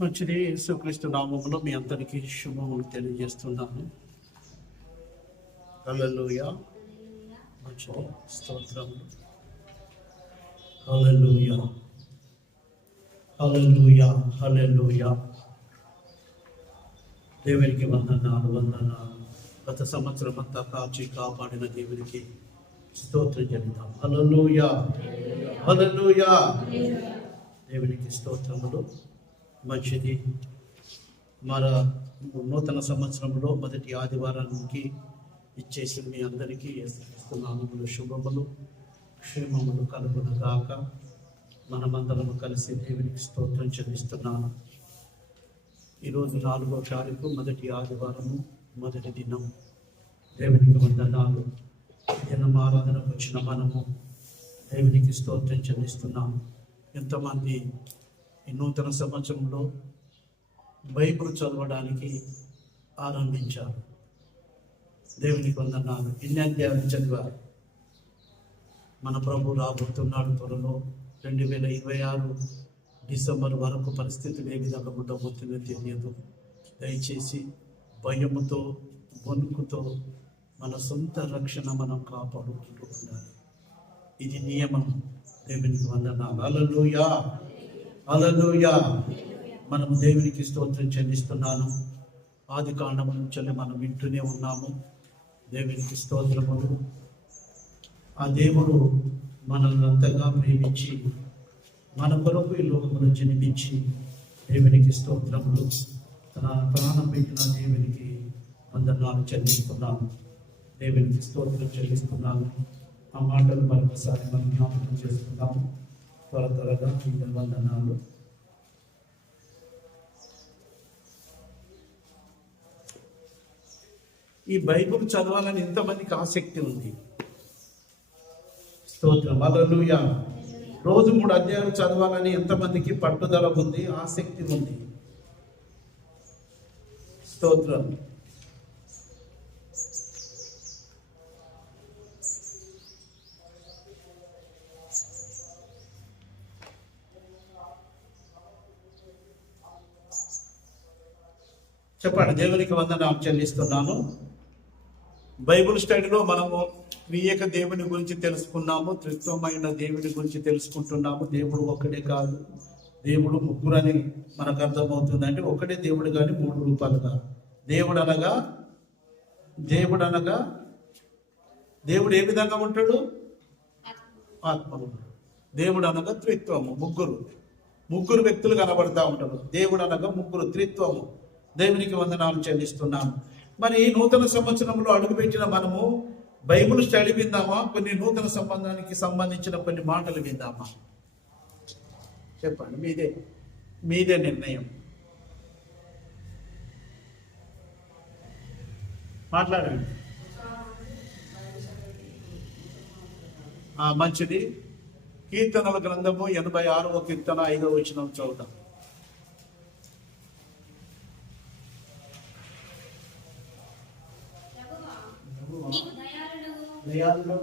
మంచిది. యేసుక్రీస్తు నామములో మీ అందరికీ శుభములు తెలియజేస్తున్నాను. హల్లెలూయా. మంచిది. స్తోత్రములు. హల్లెలూయా, హల్లెలూయా, హల్లెలూయా. దేవునికి వందనాలు. గత సంవత్సరం అంతా కాచి కాపాడిన దేవునికి స్తోత్రం చెల్లిద్దాం. హల్లెలూయా, హల్లెలూయా. దేవునికి స్తోత్రములు. మంచిది. మన నూతన సంవత్సరంలో మొదటి ఆదివారానికి ఇచ్చేసిన మీ అందరికీ యేసుక్రీస్తు శుభములు క్షేమములు కలుగునగాక. మనమందరము కలిసి దేవునికి స్తోత్రం చెల్లిస్తున్నాను. ఈరోజు 4వ తారీఖు, మొదటి ఆదివారము, మొదటి దినం. దేవునికి వందనాలు. దినం ఆరాధనకు వచ్చిన మనము దేవునికి స్తోత్రం చెల్లిస్తున్నాము. ఎంతమంది ఈ నూతన సంవత్సరంలో బైబిల్ చదవడానికి ఆరంభించారు? దేవునికి వందనాలు. ఎన్ని అధ్యాయాలు చదివారు? మన ప్రభు రాబోతున్నాడు త్వరలో. 2026 డిసెంబర్ వరకు పరిస్థితులు ఏ విధంగా ఉండబోతుందో తెలియదు. దయచేసి భయముతో, వణుకుతో మన సొంత రక్షణ మనం కాపాడుకుంటూ ఉండాలి. ఇది నియమం. దేవునికి వందనాలు. హల్లెలూయా, హల్లెలూయా. మనము దేవునికి స్తోత్రం చెల్లిస్తున్నాను. ఆది కాండము నుంచి మనం వింటూనే ఉన్నాము. దేవునికి స్తోత్రములు. ఆ దేవుడు మనల్ని అంతగా ప్రేమించి మన కొరకు ఈ లోకమును జన్మించి దేవునికి స్తోత్రములు. తన ప్రాణం పెట్టిన దేవునికి వందనాలు చెల్లిస్తున్నాను. దేవునికి స్తోత్రం చెల్లిస్తున్నాను. ఆ మాటలు మరొకసారి మనం జ్ఞాపకం చేసుకుందాము. త్వరగా వందనాలు. ఈ బైబిల్ చదవాలని ఎంతమందికి ఆసక్తి ఉంది? స్తోత్రం. హల్లెలూయా. రోజు 3 అధ్యాయాలు చదవాలని ఎంతమందికి పట్టుదల ఉంది, ఆసక్తి ఉంది? స్తోత్రం. చెప్పండి. దేవునికి వందనాలు చెల్లిస్తున్నాను. బైబిల్ స్టడీలో మనము త్రియేక దేవుని గురించి తెలుసుకున్నాము. త్రిత్వమైన దేవుని గురించి తెలుసుకుంటున్నాము. దేవుడు ఒక్కడే కాదు, దేవుడు ముగ్గురు అని మనకు అర్థమవుతుంది. అంటే ఒకటే దేవుడు కానీ 3 రూపాలు కాదు. దేవుడు అనగా దేవుడు ఏ విధంగా ఉంటాడు? ఆత్మ. దేవుడు అనగా త్రిత్వము, ముగ్గురు వ్యక్తులు కనబడతా ఉంటారు. దేవుడు అనగా ముగ్గురు, త్రిత్వము. దేవునికి వందనాలు చెల్లిస్తున్నాను. మరి ఈ నూతన సంవత్సరంలో అడుగుపెట్టిన మనము బైబిల్ స్టడీ విందామా? కొన్ని నూతన సంబంధానికి సంబంధించిన కొన్ని మాటలు విందామా? చెప్పండి. మీదే నిర్ణయం. మాట్లాడండి. మంచిది. కీర్తనల గ్రంథము 86వ కీర్తన 5వ వచనం చదువుతాం.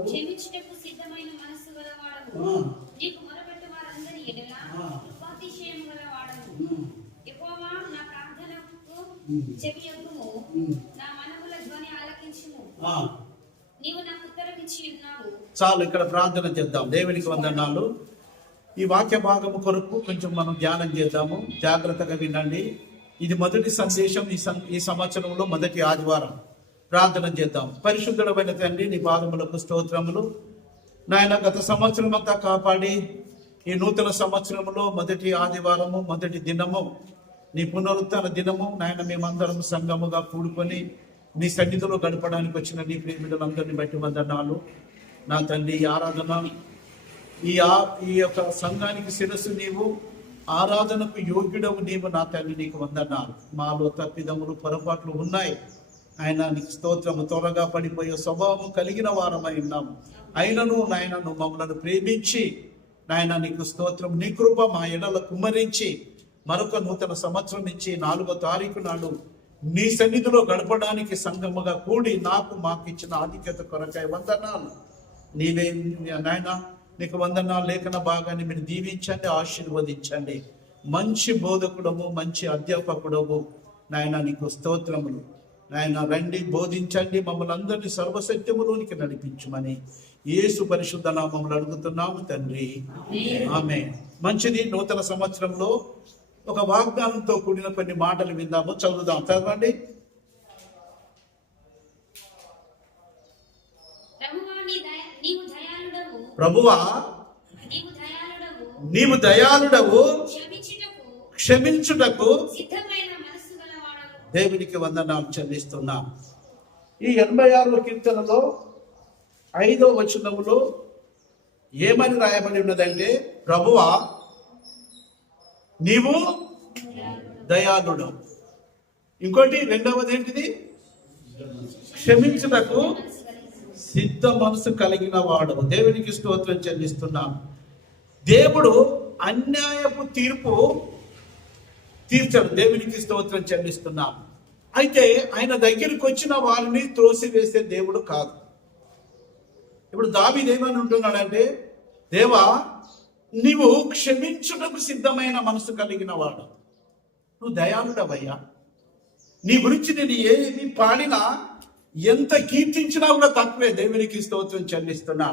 క్షమించుటకు సిద్ధమైన మనస్సు గలవాడవు. నీకు మొరపెట్టు వారందరి ఎడల కృపాతిశయము గలవాడవు. యెహోవా, నా ప్రార్థనకు చెవియొగ్గుము, నా మనవుల ధ్వని ఆలకించుము. నీవు నాకు ఉత్తరం ఇచ్చి ఉన్నావు. చాలు, ఇక్కడ ప్రార్థన చేద్దాం. దేవునికి వందనాలు. ఈ వాక్య భాగము కొరకు కొంచెం మనం ధ్యానం చేద్దాము. జాగ్రత్తగా వినండి. ఇది మొదటి సందేశం. ఈ సంవత్సరంలో మొదటి ఆదివారం. ప్రార్థన చేద్దాం. పరిశుద్ధుడమైన తండ్రి, నీ పాదములకు స్తోత్రములు. నాయన, గత సంవత్సరం అంతా కాపాడి ఈ నూతన సంవత్సరంలో మొదటి ఆదివారము, మొదటి దినము, నీ పునరుత్థాన దినము నాయన, మేమందరం సంఘముగా కూడుకొని నీ సన్నిధిలో గడపడానికి వచ్చిన నీ ప్రేమికులందరినీ బట్టి వందనాలు. నా తండ్రి, ఈ ఆరాధన, ఈ యొక్క సంఘానికి శిరస్సు నీవు, ఆరాధనకు యోగ్యుడవు నీవు. నా తండ్రి, నీకు వందనాలు. మాలో తప్పిదములు, పొరపాట్లు ఉన్నాయి. ఆయన నీకు స్తోత్రము. త్వరగా పడిపోయే స్వభావం కలిగిన వారమై ఉన్నాము. అయినను నాయన, నువ్వు మమ్మలను ప్రేమించి నాయన, నీకు స్తోత్రం. నీ కృప మా ఎడల కుమ్మరించి మరొక నూతన సంవత్సరం నుంచి 4వ తారీఖు నాడు నీ సన్నిధిలో గడపడానికి సంఘముగా కూడి మాకు ఇచ్చిన ఆధిక్యత కొరకై వందనాలు. నీవే నాయన, నీకు వందనాలు. లేఖన భాగాన్ని మీరు దీవించండి, ఆశీర్వదించండి. మంచి బోధకుడము, మంచి అధ్యాపకుడము. నాయన నీకు స్తోత్రములు. నాయన రండి, బోధించండి, మమ్మల్ని అందరినీ సర్వసత్యములోనికి నడిపించమని యేసు పరిశుద్ధ నామములో అడుగుతున్నాము తండ్రి, ఆమేన్. మంచిది. నూతన సంవత్సరంలో ఒక వాగ్దానంతో కూడిన కొన్ని మాటలు విందాము. చదువుదాం. చదవండి. ప్రభువా నీవు దయాళుడవు, క్షమించుటకు దేవునికి వందనాలు చెల్లిస్తున్నాం. ఈ 86వ కీర్తనలో 5వ వచనములో ఏమని రాయబడి ఉన్నదంటే, ప్రభువా నీవు దయాళుడు. ఇంకోటి రెండవది ఏంటిది? క్షమించుటకు సిద్ధ మనసు కలిగిన వాడు. దేవునికి స్తోత్రం చెల్లిస్తున్నాం. దేవుడు అన్యాయపు తీర్పు తీర్చడు. దేవునికి స్తోత్రం చెల్లిస్తున్నాం. అయితే ఆయన దగ్గరికి వచ్చిన వారిని త్రోసివేసే దేవుడు కాదు. ఇప్పుడు దావీదు ఏమని ఉంటున్నాడంటే, దేవా నీవు క్షమించుటకు సిద్ధమైన మనసు కలిగిన వాడు, నువ్వు దయాళుడవయ్యా. నీ గురించి నేను ఏది పాడినా, ఎంత కీర్తించినా కూడా తక్కువే. దేవునికి స్తోత్రం చెల్లిస్తున్నా.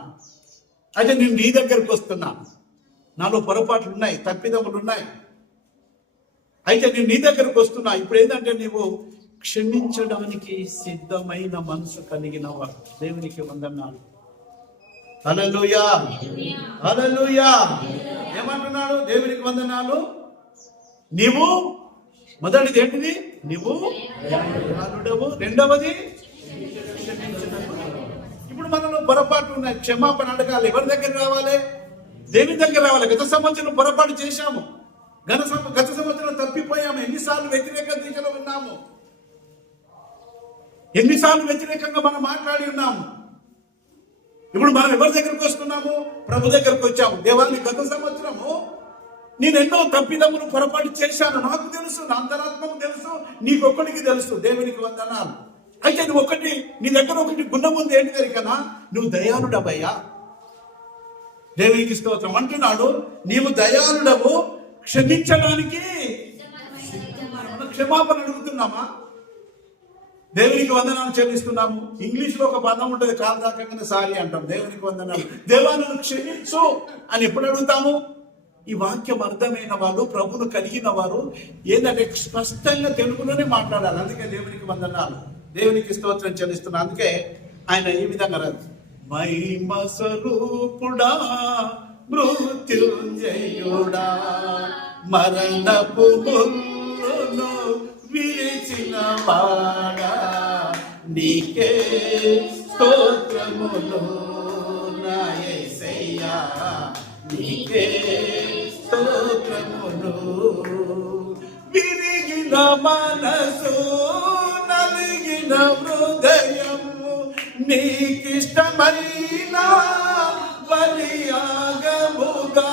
అయితే నేను నీ దగ్గరకు వస్తున్నా. నాలో పొరపాట్లు ఉన్నాయి, తప్పిదములు ఉన్నాయి. అయితే నేను నీ దగ్గరకు వస్తున్నా. ఇప్పుడు ఏంటంటే, నీవు క్షమించడానికి సిద్ధమైన మనసు కలిగిన వాడు. దేవునికి వందనాలు. హల్లెలూయా, హల్లెలూయా. ఏమంటున్నాడు? దేవునికి వందనాలు. నీవు మొదటిది ఏంటిది? నీవు దయాళుడవు. రెండవది ఇప్పుడు మనలో పొరపాటు ఉన్నాయి, క్షమాపణ అడగాలి. ఎవరి దగ్గర రావాలి? దేవుని దగ్గర రావాలి. గత సంవత్సరం పొరపాటు చేశాము, గత సంవత్సరం తప్పిపోయాము. ఎన్నిసార్లు వ్యతిరేక దిశలో ఉన్నాము, ఎన్నిసార్లు వ్యతిరేకంగా మనం మాట్లాడి ఉన్నాము. ఇప్పుడు మనం ఎవరి దగ్గరకు వస్తున్నాము? ప్రభు దగ్గరకు వచ్చాము. దేవాన్ని గత సంవత్సరము నేను ఎన్నో తప్పిదములు పొరపాటు చేశాను, నాకు తెలుసు, నా అంతరాత్మకు తెలుసు, నీకొక్కడికి తెలుసు. దేవునికి వందనాలు. అయితే నువ్వు ఒకటి, నీ దగ్గర ఒకటి గుణం ఉంది. ఏంటి దగ్గర? నువ్వు దయాళుడవయ్యా. దేవునికి స్తోత్రం. అంటున్నాడు, నీవు దయాళుడవు, క్షమించడానికి క్షమాపణ అడుగుతున్నామా? దేవునికి వందనాలు చెల్లిస్తున్నాము. ఇంగ్లీష్ లో ఒక పదం ఉంటుంది, కాలు దాకంగానే సారీ అంటాం. దేవునికి వందనాలు. దేవా నన్ను క్షమించు అని ఎప్పుడు అడుగుతాము? ఈ వాక్యం అర్థమైన వాళ్ళు, ప్రభును కలిగిన వారు ఏంటంటే స్పష్టంగా తెలుగులోనే మాట్లాడాలి. అందుకే దేవునికి వందనాలు, దేవునికి స్తోత్రం చెల్లిస్తున్నా. అందుకే ఆయన ఈ విధంగా రాదు, మహిమ స్వరూపుడా, మృత్యుంజయుడా, మరణపు ముళ్ళును విరిచిన వాడా, నీకే స్తోత్రములు నా యేసయ్యా, నీకే స్తోత్రములు. విరిగిన మనసు, నలిగిన హృదయము, నీకిష్టమైన బలియాగముగా.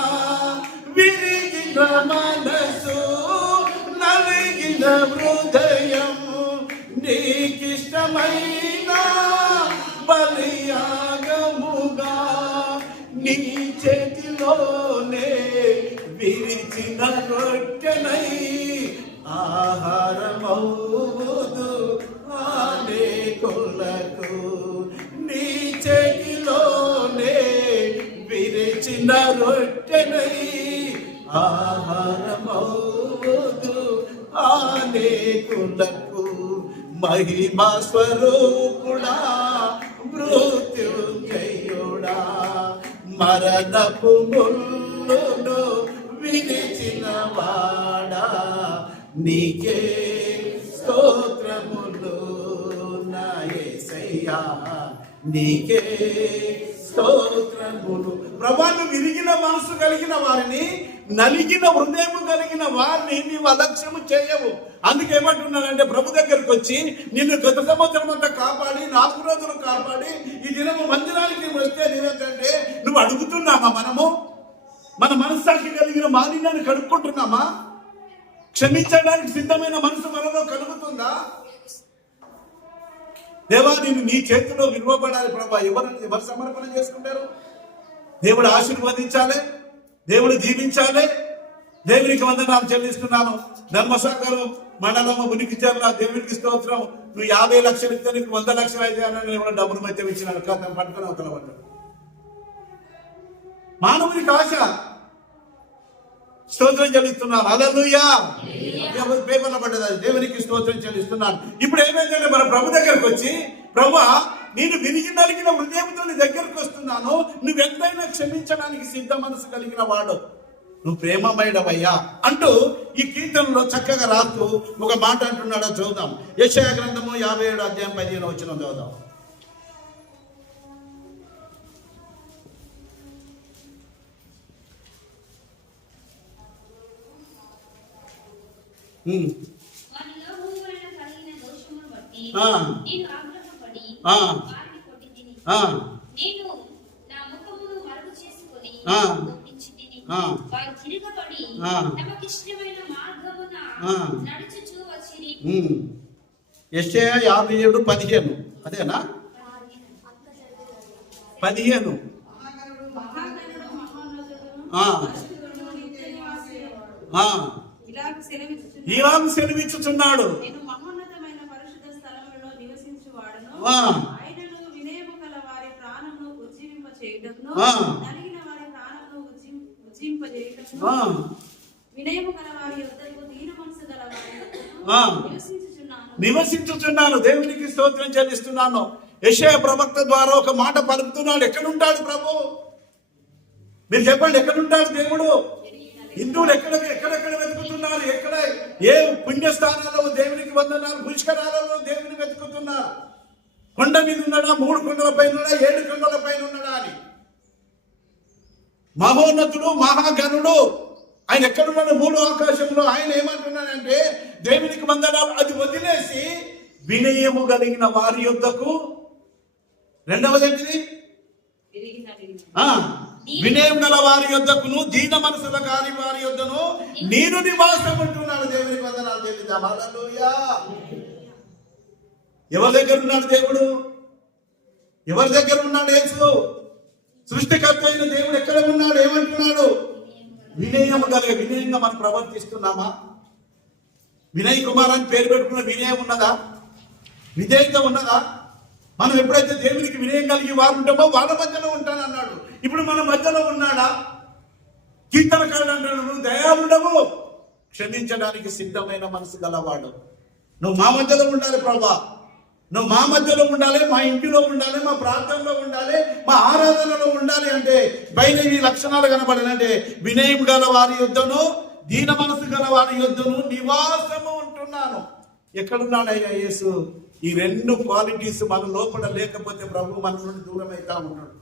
విరిగిన మనసు, నలిగిన హృదయము, నీకిష్టమైన బలియాగముగా. నీ చేతిలోనే విరిచిన రొట్టెనై ఆహారమౌదు అనేకులకు. నీ చేతిలోనే విరిచిన రొట్టెనై ఆహారమౌదు అనేకులకు. మహిమా స్వరూపుడా, మృత్యుంజయుడా, మరణపు ముళ్ళును విరిచిన వాడా, నీకే స్తోత్రములు నా యేసయ్యా, నీకే స్తోత్రములు. ప్రభాను విరిగిన మనసు కలిగిన వారిని, నలిగిన హృదయం కలిగిన వారిని నీవు అలక్ష్యము చేయవు. అందుకేమంటున్నానంటే, ప్రభు దగ్గరకు వచ్చి నిన్ను గత సంవత్సరం అంతా కాపాడి, 4 రోజులు కాపాడి, ఈ దినము మందిరానికి వస్తే నేనేంటంటే, నువ్వు అడుగుతున్నామా? మనము మన మనస్సాక్షి కలిగిన మాలిన్యాన్ని కడుక్కుంటున్నామా? క్షమించడానికి సిద్ధమైన మనసు మనలో కలుగుతుందా? దేవా నేను నీ చేతిలో విలువబడాలి ప్రభా. ఎవరు సమర్పణ చేసుకుంటారు? దేవుడు ఆశీర్వదించాలి, దేవుడు దీవించాలి. దేవునికి వందనాలు చెల్లిస్తున్నాను. ధర్మసాగరం మండలము మునికిచర్ల దేవునికి స్తోత్రం. నువ్వు 50 లక్షలు ఇస్తే నీకు 100 లక్షలు అయితే అని ఏమైనా డబ్బులు మధ్య ఇచ్చినాడు కథ పట్టుకొని అవతల పడ్డాడు. మానవునికి ఆశ. స్తోత్రం చెల్లిస్తున్నాను. హల్లెలూయా. పేపర్లో పడ్డది. దేవునికి స్తోత్రం చెల్లిస్తున్నాను. ఇప్పుడు ఏమైందంటే మన ప్రభు దగ్గరకు వచ్చి, ప్రభువా నేను విరిగి నలిగిన హృదయంతో నీ దగ్గరకు వస్తున్నాను, నువ్వెంతైనా క్షమించడానికి సిద్ధ మనసు కలిగిన వాడు, నువ్వు ప్రేమమయుడవయ్యా అంటూ ఈ కీర్తనలో చక్కగా రాస్తూ ఒక మాట అంటున్నాడో చదువుదాం. యెషయా గ్రంథము 57 అధ్యాయం 15 వచనం చదువుదాం. వారిలో భూమిపైన కలిగిన దోషమును బట్టి నేను ఆగ్రహపడి వారిని కొట్టితిని. నేను నా ముఖమును మరుగు చేసుకొని కోపించితిని. వారు తిరగబడి తమకిష్టమైన మార్గమున నడుచుచూ వచ్చిరి. యెషయా 57:15 అదేనా? 15. ఇలాగ సెలవిచ్చుచున్నాడు, నేను మహోన్నతమైన పరిశుద్ధ స్థలములలో నివసించువాడను. ఆయనను వినయము గల వారి ప్రాణమును ఉజ్జీవింపచేయుటకును, నలిగిన వారి ప్రాణమును ఉజ్జింపజేయుటకును, వినయము గల వారి యొద్దకు దీన మనసు గల వారి యొద్దకు నివసించుచున్నాను. దేవునికి స్తోత్రం చెల్లిస్తున్నాను. యెషయా ప్రవక్త ద్వారా ఒక మాట పలుకుతున్నాడు. ఎక్కడుంటాడు ప్రభు? మీరు చెప్పండి, ఎక్కడుంటాడు దేవుడు? హిందువులు ఎక్కడెక్కడ వెతుకుతున్నారు? ఎక్కడ ఏ పుణ్యస్థానాల్లో దేవునికి వందనాలు, పుష్కరాలలో దేవుని వెతుకుతున్నారు. కొండ మీద ఉన్నాడా? 3 కొండల పైన ఉన్నాడా? 7 కొండల పైన ఉన్నాడా అని. మహోన్నతుడు, మహాగణుడు ఆయన ఎక్కడున్నాడు? 3 ఆకాశంలో. ఆయన ఏమంటున్నాడంటే దేవునికి వందనాలు అది వదిలేసి వినయము కలిగిన వారి యొద్దకు, రెండవది ఏంటిది? వినయం గల వారి యొద్దకును, దీన మనసుల కాని వారి యొద్దను నేను నివాసం ఉంటున్నాను. దేవునికి వందనాలు చెల్లిద్దాం. హల్లెలూయా. ఎవరి దగ్గర ఉన్నాడు దేవుడు? ఎవరి దగ్గర ఉన్నాడు యేసు? సృష్టికర్త అయిన దేవుడు ఎక్కడ ఉన్నాడు? ఏమంటున్నాడు? వినయం కలిగే. వినయంగా మనం ప్రవర్తిస్తున్నామా? వినయ్ కుమార్ అని పేరు పెట్టుకున్న వినయం ఉన్నదా? విధేయత ఉన్నదా? మనం ఎప్పుడైతే దేవునికి వినయం కలిగి వారు ఉంటామో వాళ్ళ మధ్యలో ఉంటానన్నాడు. ఇప్పుడు మన మధ్యలో ఉన్నాడా? కీర్తనకారుడు అంటాడు, నువ్వు దయాళుడవు, క్షమించడానికి సిద్ధమైన మనసు గలవాడు. నువ్వు మా మధ్యలో ఉండాలి ప్రభా, నువ్వు మా మధ్యలో ఉండాలి, మా ఇంటిలో ఉండాలి, మా ప్రాంతంలో ఉండాలి, మా ఆరాధనలో ఉండాలి అంటే పైన ఈ లక్షణాలు కనబడాలంటే వినయం గల వారి యొద్దను, దీన మనసు గల వారి యొద్దను నివాసము ఉంటున్నాను. ఎక్కడున్నాడయ్యా యేసు? ఈ 2 క్వాలిటీస్ మన లోపల లేకపోతే ప్రభు మన నుండి దూరం అవుతా ఉంటాడు.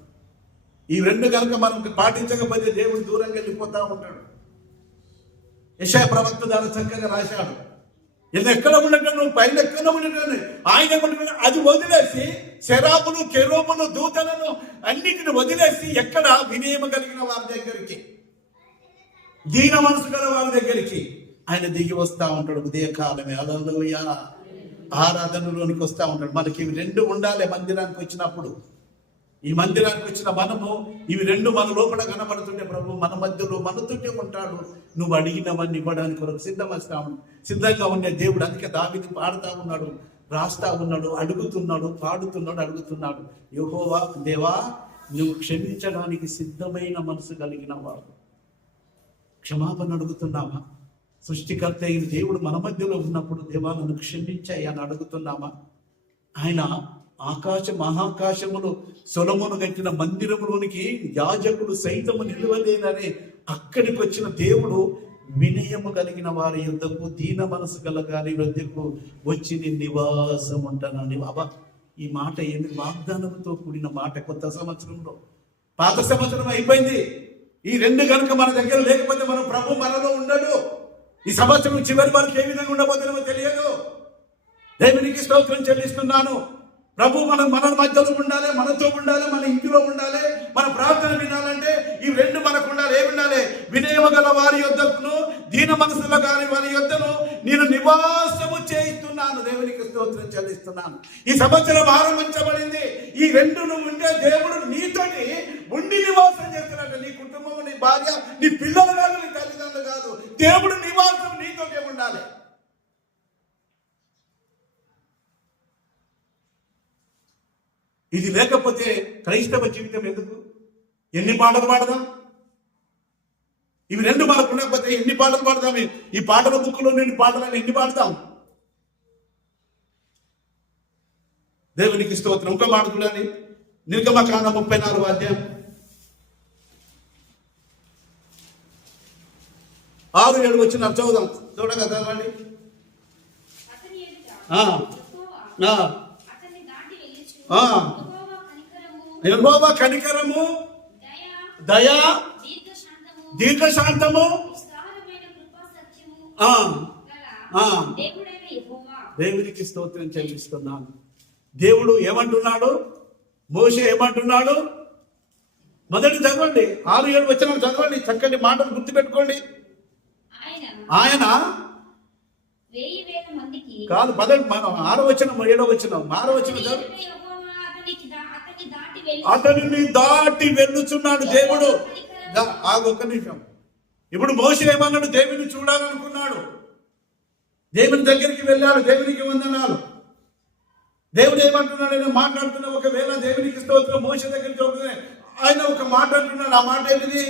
ఈ 2 కనుక మనం పాటించకపోతే దేవుడు దూరంగా వెళ్ళిపోతా ఉంటాడు. యెషయా ప్రవక్త ద్వారా చక్కగా రాశాడు. ఎక్కడ ఉండటం, నువ్వు పైన ఎక్కడ ఉండటం, ఆయన ఏమంటున్నా అది వదిలేసి శరాబులు, కెరూబులు, దూతలను అన్నిటిని వదిలేసి ఎక్కడ వినయము కలిగిన వారి దగ్గరికి, దీన మనసు గల వారి దగ్గరికి ఆయన దిగి వస్తా ఉంటాడు. ఉదయకాలమే హల్లెలూయా ఆరాధనలోనికి వస్తా ఉంటాడు. మనకి ఇవి 2 ఉండాలి మందిరానికి వచ్చినప్పుడు. ఈ మందిరానికి వచ్చిన మనము ఇవి 2 మన లోపల కనబడుతుంటే ప్రభు మన మధ్యలో మనతోటే ఉంటాడు. నువ్వు అడిగినవన్నీ ఇవ్వడానికి కొరకు సిద్ధంగా ఉండే దేవుడు. అందుకే దావీదు పాడుతా ఉన్నాడు, రాస్తా ఉన్నాడు, అడుగుతున్నాడు, పాడుతున్నాడు, అడుగుతున్నాడు. యెహోవా దేవా, నువ్వు క్షమించడానికి సిద్ధమైన మనసు కలిగిన వాడు. క్షమాపణ అడుగుతున్నామా? సృష్టికర్త అయిన దేవుడు మన మధ్యలో ఉన్నప్పుడు దేవా నన్ను క్షమించాయి అని అడుగుతున్నామా? ఆయన మహాకాశములు సొలొమోను కట్టిన మందిరములోనికి యాజకులు సైతము నిలువలేనని అక్కడికి వచ్చిన దేవుడు వినయము కలిగిన వారి యొద్దకు, దీన మనసు గల వారి యొద్దకు వచ్చి నేను నివాసం ఉంటానని. అబ్బా, ఈ మాట ఏంటి? వాగ్దానంతో కూడిన మాట. కొత్త సంవత్సరంలో, పాత సంవత్సరం అయిపోయింది. ఈ 2 కనుక మన దగ్గర లేకపోతే మనం ప్రభు మనలో ఉండడు. ఈ సంవత్సరం చివరి వరకు ఏ విధంగా ఉండబోతుందో తెలియదు. దేవునికి స్తోత్రం చెల్లిస్తున్నాను. ప్రభు మన మధ్యలో ఉండాలి, మనతో ఉండాలి, మన ఇంటిలో ఉండాలి. మన ప్రార్థన వినాలంటే ఈ 2 మనకు ఉండాలి. ఏమి ఉండాలి? వినయము గల వారి యొద్దకును, దీన మనసుల గారి వారి యొద్దను నేను నివాసము చేయిస్తున్నాను. దేవునికి స్తోత్రం చెల్లిస్తున్నాను. ఈ సంవత్సరం ఆరంభించబడింది. ఈ 2 ఉండే దేవుడు నీతోటి ఉండి నివాసం చేస్తున్నట్టు. నీ కుటుంబం, నీ భార్య, నీ పిల్లలు కాదు, నీ తల్లిదండ్రులు కాదు, దేవుడు నివాసం నీతోనే ఉండాలి. ఇది లేకపోతే క్రైస్తవ జీవితం ఎందుకు? ఎన్ని పాటలు పాడదాం? ఇవి రెండు మనకు ఉండకపోతే ఎన్ని పాటలు పాడదాం? ఈ పాటల బుక్కులో నేను పాటలను ఎన్ని పాడతాం? దేవునికి స్తోత్రం. ఇంకో మాట చూడండి, నిర్గమకాండం 34వ అధ్యాయం 6-7 వచ్చిన చదువుదాం. చూడగా చదవండి. అతని ఎదుట ఆ, యెహోవా ఆ, అతన్ని దాటి వెళ్ళుచు ఆ. యెహోవా కనికరము, యెహోవా కనికరము, దయ, దయ, దీర్ఘశాంతము, దీర్ఘశాంతము, విస్తారమైన కృపా సత్యము ఆ, గల ఆ. దేవుడైన యెహోవా. దేవునికి స్తోత్రం చెల్లిస్తున్నాను. దేవుడు ఏమంటున్నాడు? మోషే ఏమంటున్నాడు? మొదటి చదవండి, 6-7 వచనాలు చదవండి. చక్కటి మాటలు గుర్తుపెట్టుకోండి. ఆయన 1000 మందికి కాదు, పదండి, మనం 6వ వచనం 7వ వచనం 6వ వచనం చదువు. యెహోవా అతన్ని దాటి వెళ్ళి అతనిని దాటి వెళ్ళుచున్నాడు దేవుడు. ఆగు ఒక్క నిమిషం. ఇప్పుడు మోషే ఏమన్నాడు? దేవుని చూడాలనుకున్నాడు, దేవుని దగ్గరికి వెళ్ళాడు, దేవునికి వందనాలు. దేవుడు ఏమంటున్నాడు? ఆయన మాట్లాడుతున్న ఒకవేళ దేవునికి స్తోత్రం. మోషే దగ్గరికి వస్తే ఆయన ఒక మాట అంటున్నాడు. ఆ మాట ఏంటిది?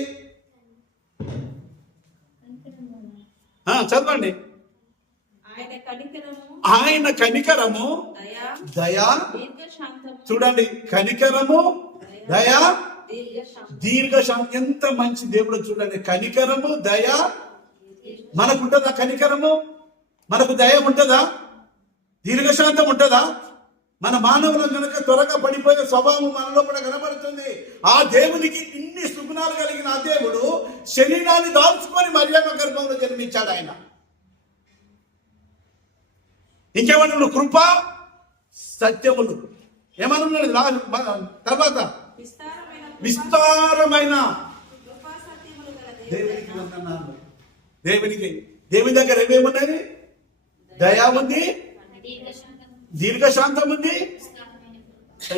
చదవండి. ఆయన కనికరము, దయ, చూడండి, కనికరము, దయ, దీర్ఘశాంతం. ఎంత మంచి దేవుడు చూడండి. కనికరము, దయ. మనకుంటుందా కనికరము? మనకు దయ ఉంటుందా? దీర్ఘశాంతం ఉంటుందా? మన మానవుల కనుక త్వరగా పడిపోయే స్వభావం మనలో కూడా కనబడుతుంది. ఆ దేవునికి ఇన్ని సుగుణాలు కలిగిన ఆ దేవుడు శరీరాన్ని దాల్చుకొని మరియమ్మ గర్భంలో జన్మించాడు. ఆయన ఇంకేమన్నా? కృప సత్యములు ఏమన్నాడు తర్వాత? విస్తారమైన దేవునికి వందనాలు. దేవుని దగ్గర ఏమేమున్నాయి? దయ ఉంది, దీర్ఘశాంతం ఉంది,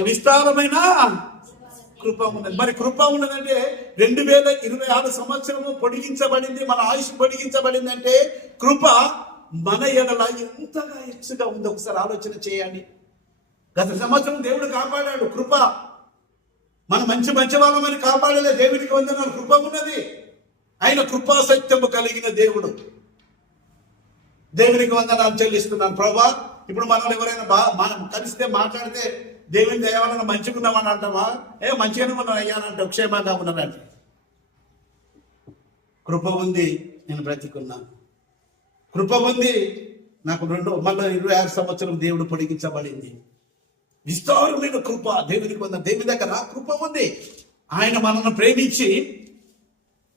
విస్తారమైన కృప ఉన్నది. మరి కృప ఉన్నదంటే 2026 సంవత్సరము పొడిగించబడింది, మన ఆయుష్ పొడిగించబడింది. అంటే కృప మన ఎడల ఎంతగా హెచ్చుగా ఉంది ఒకసారి ఆలోచన చేయండి. గత సంవత్సరం దేవుడు కాపాడాడు. కృప మన మంచి వాళ్ళమని కాపాడలే. దేవునికి వందనాలు. కృప ఉన్నది. ఆయన కృపా సత్యము కలిగిన దేవుడు. దేవునికి వందనాలు చెల్లిస్తున్నాను. ప్రభా, ఇప్పుడు మనల్ని ఎవరైనా మనం కలిస్తే మాట్లాడితే దేవుని దయవలన మంచిగా ఉన్నామని అంటావా? మంచిగానే ఉన్నాను అయ్యానంట, క్షేమంగా ఉన్నానంటే. కృప ఉంది, నేను బ్రతికున్నాను. కృప ఉంది, నాకు మళ్ళీ 26 సంవత్సరం దేవుడు పొడిగించబడింది. విస్తారమైన కృప దేవునికి ఉంది. దేవుని దగ్గర కృప ఉంది. ఆయన మనల్ని ప్రేమించి,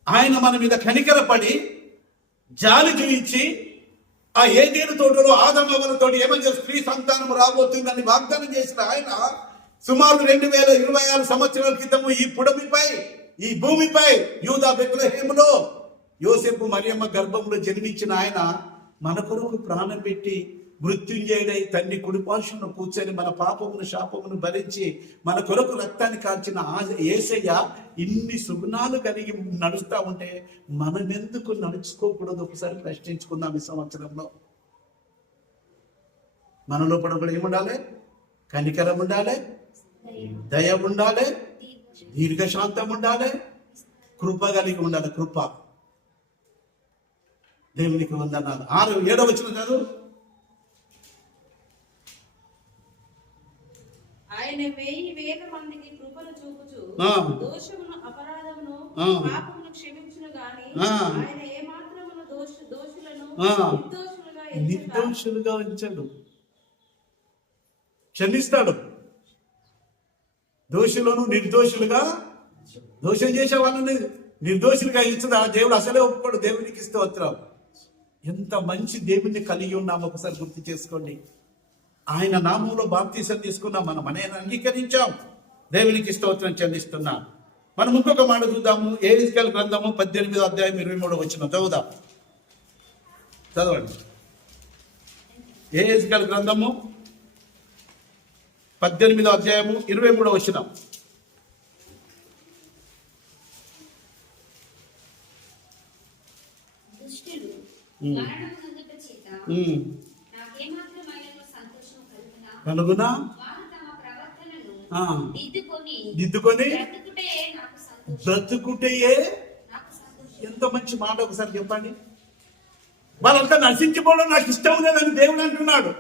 ఆయన మన మీద కనికరపడి జాలి చూయించి, ఆ ఏదేను తోటలో ఆదమవలతో ఏమని స్త్రీ సంతానం రాబోతుందని వాగ్దానం చేసిన ఆయన సుమారు 2026 సంవత్సరాల క్రితము ఈ పుడమిపై, ఈ భూమిపై, యూదా బెత్లెహేములో యోసేపు మరియమ్మ గర్భంలో జన్మించిన ఆయన మన కొరకు ప్రాణం పెట్టి మృత్యుంజయుడై తండ్రి కుడిపార్శ్వమున కూర్చొని మన పాపమును శాపమును భరించి మన కొరకు రక్తాన్ని కాల్చిన యేసయ్య ఇన్ని సుగుణాలు కలిగి నడుస్తా ఉంటే మనం ఎందుకు నడుచుకోకూడదు? ఒకసారి ప్రశ్నించుకుందాం. ఈ సంవత్సరంలో మన లోపల కూడా ఏముండాలి? కనికరం ఉండాలి, దయ ఉండాలి, దీర్ఘశాంతం ఉండాలి, కృప కలిగి ఉండాలి. కృప. దేవునికి వందనాలు. 6-7 వచ్చిన చదువు. ఆయన 1000 మందికి కృపను చూపుచు దోషమును అపరాధమును పాపమును క్షమించును గాని ఆయన ఏ మాత్రమును దోషులను నిర్దోషులుగా ఉంచాడు. క్షమిస్తాడు. దోషులను నిర్దోషులుగా, దోషం చేసే వాళ్ళని నిర్దోషులుగా ఇచ్చిన దేవుడు అసలే ఒప్పుకోడు. దేవునికి స్తోత్రం. ఎంత మంచి దేవుణ్ణి కలిగి ఉన్నాము ఒకసారి గుర్తు చేసుకోండి. ఆయన నామంలో బాప్తీసం తీసుకున్నాం, మనం ఆయన అంగీకరించాం. దేవునికి స్తోత్రం చెల్లిస్తున్నాం. మనం ఇంకొక మాట చూద్దాము. యెహెజ్కేలు గ్రంథము 18వ అధ్యాయం 23వ వచనం చదువుదాం. చదవండి. యెహెజ్కేలు గ్రంథము 18వ అధ్యాయము 23వ వచనం. దుష్టులు మరణము నొందుట చేత నాకేమాత్రమైనను సంతోషం కలుగునా వారు తమ ప్రవర్తనను దిద్దుకొని బ్రతుకుటయే నాకు సంతోషం. ఎంత మంచి మాట ఒకసారి చెప్పండి. వాళ్ళంతా నశించిపోవడం నాకు ఇష్టం లేదని దేవుడు అంటున్నాడు.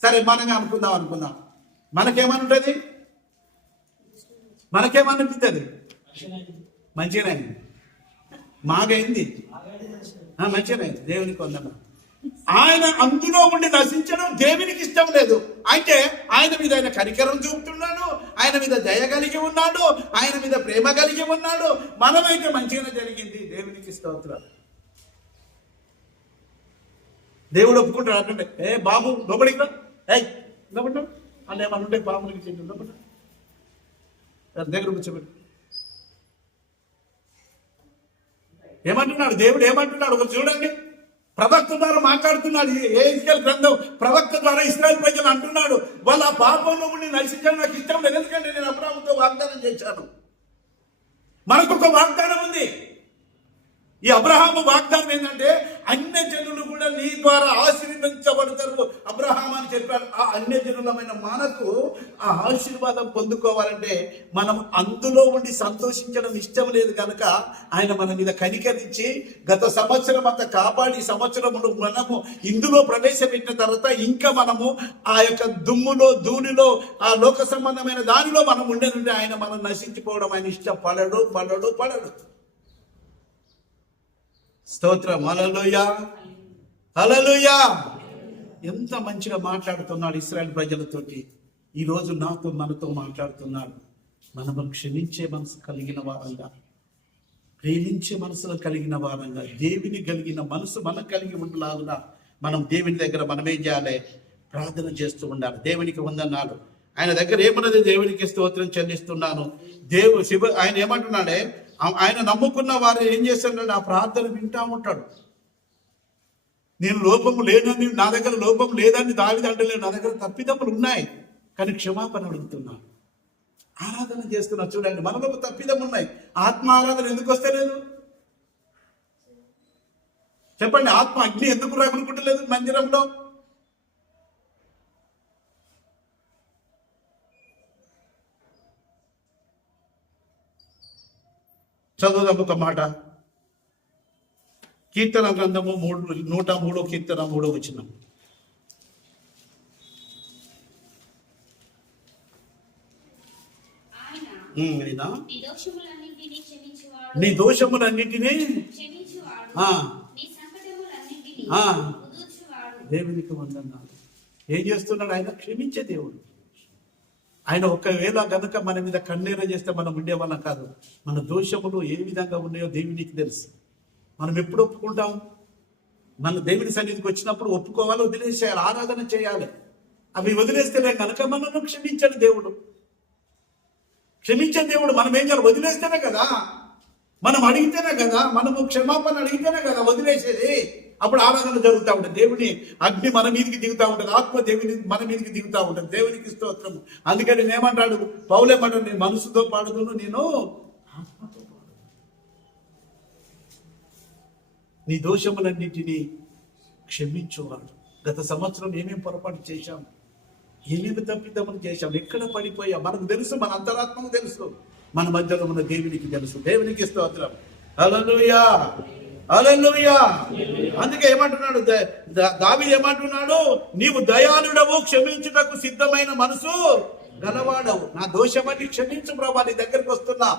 సరే మనమే అనుకుందాం. మనకేమనుంటుంది? మనకేమనిపిస్తుంది? మంచిగానే మాగైంది, మంచిగానే. దేవునికి వందనం. ఆయన అందులో ఉండి నశించడం దేవునికి ఇష్టం లేదు. అయితే ఆయన మీద ఆయన కనికరం చూపుతున్నాడు, ఆయన మీద దయ కలిగి ఉన్నాడు, ఆయన మీద ప్రేమ కలిగి ఉన్నాడు. మనమైతే మంచిగానే జరిగింది. దేవునికి స్తోత్రం. దేవుడు ఒప్పుకుంటాడు. అంటే బాబు లోపలికి రా, లోపల అంటే ఏమన్నా ఉంటే బాబులకి చెట్టు లోపల దగ్గర కూర్చోబెట్టు. ఏమంటున్నాడు దేవుడు? ఏమంటున్నాడు ఒకరు చూడండి. ప్రవక్త ద్వారా మాట్లాడుతున్నాడు. ఎహెజ్కేలు గ్రంథం ప్రవక్త ద్వారా ఇశ్రాయేలు ప్రజలు అంటున్నాడు, వాళ్ళ పాపంలో ఉండి నశించడం నాకు ఇష్టం లేదు, ఎందుకంటే నేను అబ్రాహాముతో వాగ్దానం చేశాను. మనకు ఒక వాగ్దానం ఉంది. ఈ అబ్రహాము వాగ్దానం ఏంటంటే అన్య జనులు కూడా నీ ద్వారా ఆశీర్వదించబడతారు అబ్రహాం అని చెప్పాడు. ఆ అన్య జనులమైన మనకు ఆ ఆశీర్వాదం పొందుకోవాలంటే మనం అందులో ఉండి సంతోషించడం ఇష్టం లేదు కనుక ఆయన మన మీద కనికరించి గత సంవత్సరం అంతా కాపాడి సంవత్సరములు మనము ఇందులో ప్రవేశపెట్టిన తర్వాత ఇంకా మనము ఆ యొక్క దుమ్ములో ధూళిలో ఆ లోక సంబంధమైన దానిలో మనం ఉండేదంటే ఆయన మనం నశించిపోవడం ఆయన ఇష్టపడడు. స్తోత్రం. హల్లెలూయా, హల్లెలూయా. ఎంత మంచిగా మాట్లాడుతున్నాడు ఇశ్రాయేలు ప్రజలతోటి. ఈరోజు మనతో మాట్లాడుతున్నాడు. మనము క్షమించే మనసు కలిగిన వారంగా, ప్రేమించే మనసును కలిగిన వారంగా, దేవుని కలిగిన మనసు మనం కలిగి ఉండలాగున మనం దేవుని దగ్గర మనం ఏం చేయాలి? ప్రార్థన చేస్తూ ఉండాలి. దేవునికి వందనాలు. ఆయన దగ్గర ఏమన్నది? దేవునికి స్తోత్రం చెల్లిస్తున్నాను. ఆయన ఏమంటున్నాడే, ఆయన నమ్ముకున్న వారు ఏం చేస్తాడు? ఆ ప్రార్థన వింటా ఉంటాడు. నేను లోపము లేనని, నా దగ్గర లోపం లేదని దావీదు అంటలేదు. నా దగ్గర తప్పిదములు ఉన్నాయి కానీ క్షమాపణ అడుగుతున్నాను, ఆరాధన చేస్తున్నా. చూడండి, మనలో తప్పిదములు ఉన్నాయి. ఆత్మ ఆరాధన ఎందుకు వస్తలేదు? చెప్పండి. ఆత్మ అగ్ని ఎందుకు రగులుకుంటలేదు మందిరంలో? చదువుదాం ఒక మాట. కీర్తన గ్రంథము 103 కీర్తన 3 వచనం. ఆయన నీ దోషములన్నింటినీ దేవునికి వందనాలు. ఏం చేస్తున్నాడు ఆయన? క్షమించే దేవుడు. ఆయన ఒకవేళ గనుక మన మీద కన్నీర చేస్తే మనం ఉండేవాళ్ళం కాదు. మన దోషములు ఏ విధంగా ఉన్నాయో దేవునికి తెలుసు. మనం ఎప్పుడు ఒప్పుకుంటాం? మన దేవుని సన్నిధికి వచ్చినప్పుడు ఒప్పుకోవాలి, వదిలేసేయాలి, ఆరాధన చేయాలి. అవి వదిలేస్తేనే కనుక మనను క్షమించడు దేవుడు. క్షమించే దేవుడు. మనం ఏం చేయాలి? వదిలేస్తేనే కదా, మనం అడిగితేనే కదా, మనము క్షమాపణ అడిగితేనే కదా వదిలేసేది. అప్పుడు ఆరాధన జరుగుతూ ఉంటుంది. దేవుని అగ్ని మన మీదకి దిగుతూ ఉంటుంది, ఆత్మ దేవుని మన మీదకి దిగుతూ ఉంటుంది. దేవునికి స్తోత్రము. అందుకని నేను ఏమంటాడు? పౌలేమంటాడు, నేను మనసుతో పాడుదును, నేను ఆత్మతో పాడు. నీ దోషములన్నింటినీ క్షమించువాడు. గత సంవత్సరం ఏమేమి పొరపాటు చేశాం, ఏమేమి తప్పిదములు చేశాం, ఎక్కడ పడిపోయాం మనకు తెలుసు, మన అంతరాత్మకు తెలుసు, మన మధ్యలో ఉన్న దేవునికి తెలుసు. దేవునికి స్తోత్రం. హల్లెలూయా, హల్లెలూయా. అందుకే ఏమంటున్నాడు దావీదు? ఏమంటున్నాడు? నీవు దయాళుడవు, క్షమించుటకు సిద్ధమైన మనసు గలవాడవు. నా దోషమని క్షమించు ప్రభా, నీ దగ్గరికి వస్తున్నా.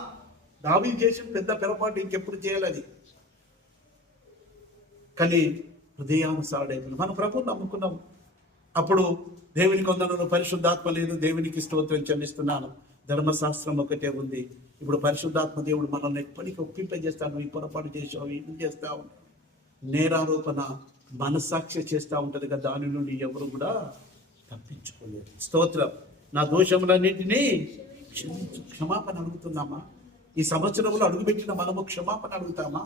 దావీదు చేసిన పెద్ద పొరపాటు ఇంకెప్పుడు చేయలేదు. కానీ హృదయానుసారుడైపోయిన మన ప్రభువు నమ్ముకున్నాం. అప్పుడు దేవునికి వందనాలు, పరిశుద్ధాత్మ లేదు. దేవునికి స్తోత్రం చెల్లిస్తున్నాను. ధర్మశాస్త్రం ఒకటే ఉంది. ఇప్పుడు పరిశుద్ధాత్మ దేవుడు మనల్ని ఎప్పటికీ ఒప్పింపజేస్తాను. ఈ పొరపాటు చేసావు, ఇది చేస్తా ఉంటావు. నేరారోపణ మనస్సాక్షి చేస్తూ ఉంటుంది కదా, దాని నుండి ఎవరు కూడా తప్పించుకోలేరు. స్తోత్రం. నా దోషములన్నింటినీ క్షమాపణ అడుగుతున్నామా? ఈ సంవత్సరంలో అడుగుపెట్టిన మనము క్షమాపణ అడుగుతామా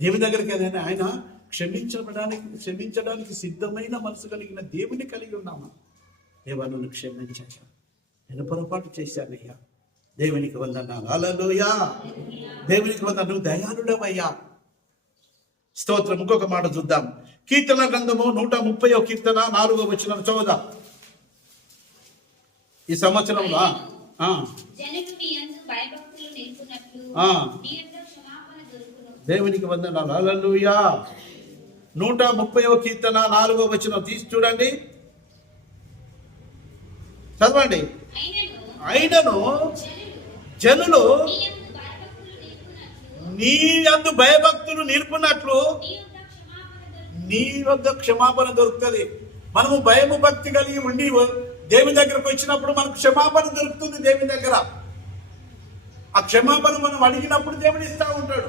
దేవుని దగ్గరికి? ఏదైనా ఆయన క్షమించడానికి సిద్ధమైన మనసు కలిగిన దేవుని కలిగి ఉన్నామా? దేవా, నన్ను క్షమించాను, నేను పొరపాటు చేశానయ్యా, దేవునికి వందనాలు. హల్లెలూయా. దేవునికి వందనాలు. నువ్వు దయాళుడవయ్యా. స్తోత్రం. ఇంకొక మాట చూద్దాం. కీర్తన గ్రంథము 130వ కీర్తన 4వ వచనం చదువుదాం. ఈ సంవత్సరంలో జనులు నీ యందు భయభక్తులు నిలుపునట్లు ఆ. నీ యొద్ద క్షమాపణ దొరుకును. దేవునికి వందనాలు. హల్లెలూయా. 130వ కీర్తన 4వ వచనం తీసి చూడండి, చదవండి. అయినను జనులు నీ యందు భయభక్తులు నీ యందు భయభక్తులు నిలుపునట్లు నిలుపునట్లు నీ యొద్ద నీ వద్ద క్షమాపణ దొరుకును. క్షమాపణ దొరుకుతుంది. మనము భయము భక్తి కలిగి ఉండి దేవుని దగ్గరకు వచ్చినప్పుడు మనకు క్షమాపణ దొరుకుతుంది. దేవుని దగ్గర ఆ క్షమాపణ మనం అడిగినప్పుడు దేవుని ఇస్తా ఉంటాడు.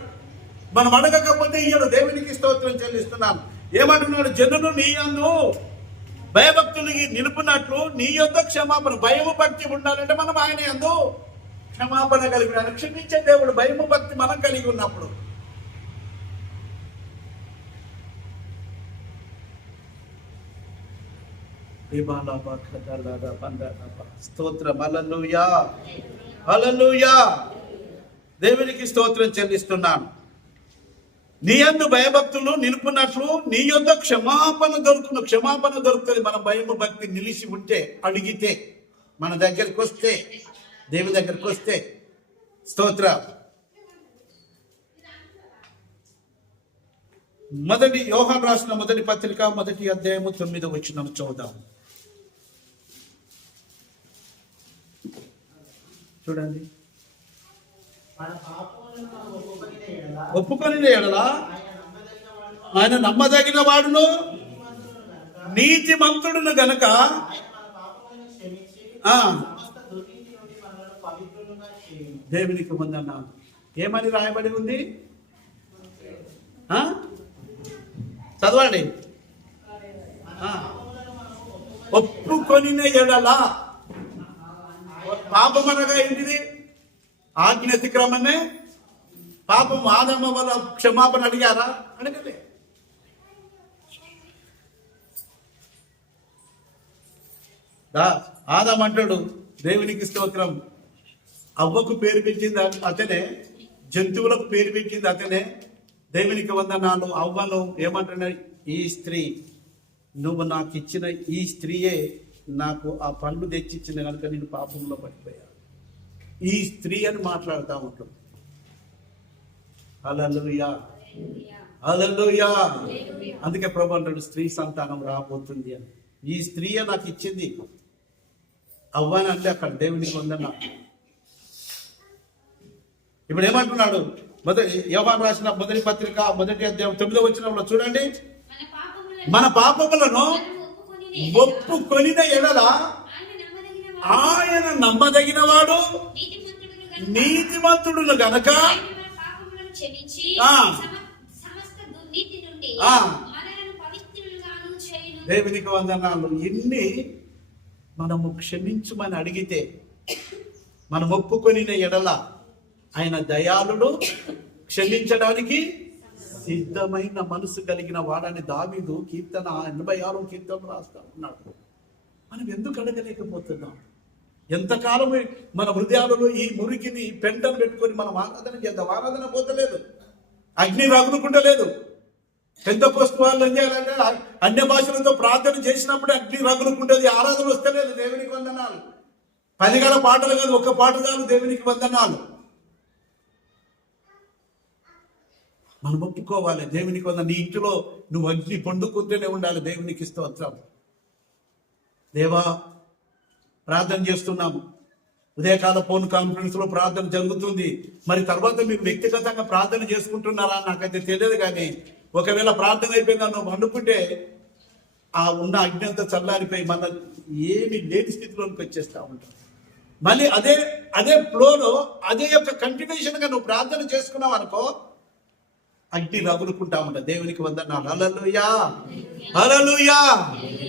మనం అడగకపోతే ఇయ్యడు. దేవునికి స్తోత్రం చెల్లిస్తున్నాను. ఏమంటున్నాడు? జనులు నీ యందు భయభక్తులు నిలుపునట్లు నీ యొద్ద క్షమాపణ. భయము భక్తి ఉండాలంటే మనం ఆయన యందు క్షమాపణ కలిగి ఉండాలి. క్షమించే దేవుడు. భయము భక్తి మనం కలిగి ఉన్నప్పుడు స్తోత్రం. హల్లెలూయా, హల్లెలూయా. దేవునికి స్తోత్రం చెల్లిస్తున్నాను. నీ యందు భయభక్తులు నిలుపునట్లు నీ యొద్ద క్షమాపణ దొరుకును. క్షమాపణ దొరుకుతుంది మన భయము భక్తి నిలిచి ఉంటే, అడిగితే, మన దగ్గరికి వస్తే, దేవుని దగ్గరికి వస్తే. స్తోత్ర. మొదటి యోహాను రాసిన మొదటి పత్రిక 1వ అధ్యాయము 9వ వచనం చూద్దాం. చూడండి. ఒప్పుకొని ఎడలా ఆయన నమ్మదగిన వాడును నీతిమంతుడును గనక దేవునికి వందనాలు. ఏమని రాయబడి ఉంది? చదవండి. ఒప్పుకొని ఎడలా. పాపం అనగా ఏంటిది? ఆజ్ఞ అతిక్రమమే పాపం. ఆదమ్మ వల్ల క్షమాపణ అడిగారా? అడగలే. ఆదాం అంటాడు, దేవునికి స్తోత్రం, అవ్వకు పేరు పెట్టింది అతనే, జంతువులకు పేరు పెట్టింది అతనే. దేవునికి వందనాలు. అవ్వను ఏమంటున్నాడు? ఈ స్త్రీ, నువ్వు నాకు ఇచ్చిన ఈ స్త్రీయే నాకు ఆ పండ్లు తెచ్చిచ్చిన కనుక నేను పాపంలో పడిపోయా. ఈ స్త్రీ అని మాట్లాడుతూ ఉంటాం. హల్లెలూయా, హల్లెలూయా. అందుకే ప్రభు అంటాడు స్త్రీ సంతానం రాబోతుంది అని. ఈ స్త్రీయే నాకు ఇచ్చింది. అవ్వని అంటే అక్కడ దేవునికి వందన. ఇప్పుడు ఏమంటున్నాడు? యోహాను రాసిన మొదటి పత్రిక 1వ అధ్యాయం 9వ వచనంలో చూడండి. మన పాపములను ఒప్పుకొనిన ఎడల ఆయన నమ్మదగిన వాడు నీతిమంతుడును గనక దేవునికి వందనాలు. ఎన్ని మనము క్షమించమని అడిగితే, మనం ఒప్పుకొనిన ఎడల ఆయన దయాళుడు, క్షమించడానికి సిద్ధమైన మనసు కలిగిన వాడని దావీదు కీర్తన 86వ కీర్తన రాస్తా ఉన్నాడు. మనం ఎందుకు అడగలేకపోతున్నాం? ఎంతకాలం మన హృదయాలలో ఈ మురికిని పెంటను పెట్టుకొని మనం ఆరాధన చేద్దాం. ఆరాధన పోతలేదు, అగ్ని రగులుకుంటలేదు. పెంతెకోస్తు వాళ్ళు ఏం చేయాలంటే అన్య భాషలతో ప్రార్థన చేసినప్పుడు అగ్ని రగులుకుంటుంది. ఆరాధన వస్తలేదు. దేవునికి వందనాలు. 10 గల పాటలు కాదు, ఒక్క పాట కాదు. దేవునికి వందనాలు. మనం ఒప్పుకోవాలి. దేవునికి వందనాలు. నీ ఇంటిలో నువ్వు అగ్ని పండుకుంటూనే ఉండాలి. దేవునికి స్తోత్రం. దేవా, ప్రార్థన చేస్తున్నాము. ఉదయకాల ఫోన్ కాన్ఫరెన్స్ లో ప్రార్థన జరుగుతుంది. మరి తర్వాత మీరు వ్యక్తిగతంగా ప్రార్థన చేసుకుంటున్నారా నాకైతే తెలియదు. కానీ ఒకవేళ ప్రార్థన అయిపోయిందా నువ్వు వండుకుంటే ఆ ఉన్న అగ్ని అంతా చల్లారిపోయి మన ఏమి లేని స్థితిలోకి వచ్చేస్తా ఉంటాం. మళ్ళీ అదే ఫ్లోలో అదే యొక్క కంటిన్యూషన్ గా నువ్వు ప్రార్థన చేసుకున్నావు అనుకో, అగ్ని రగులుకుంటా ఉంటా. దేవునికి వందనాలు. హల్లెలూయా, హల్లెలూయా.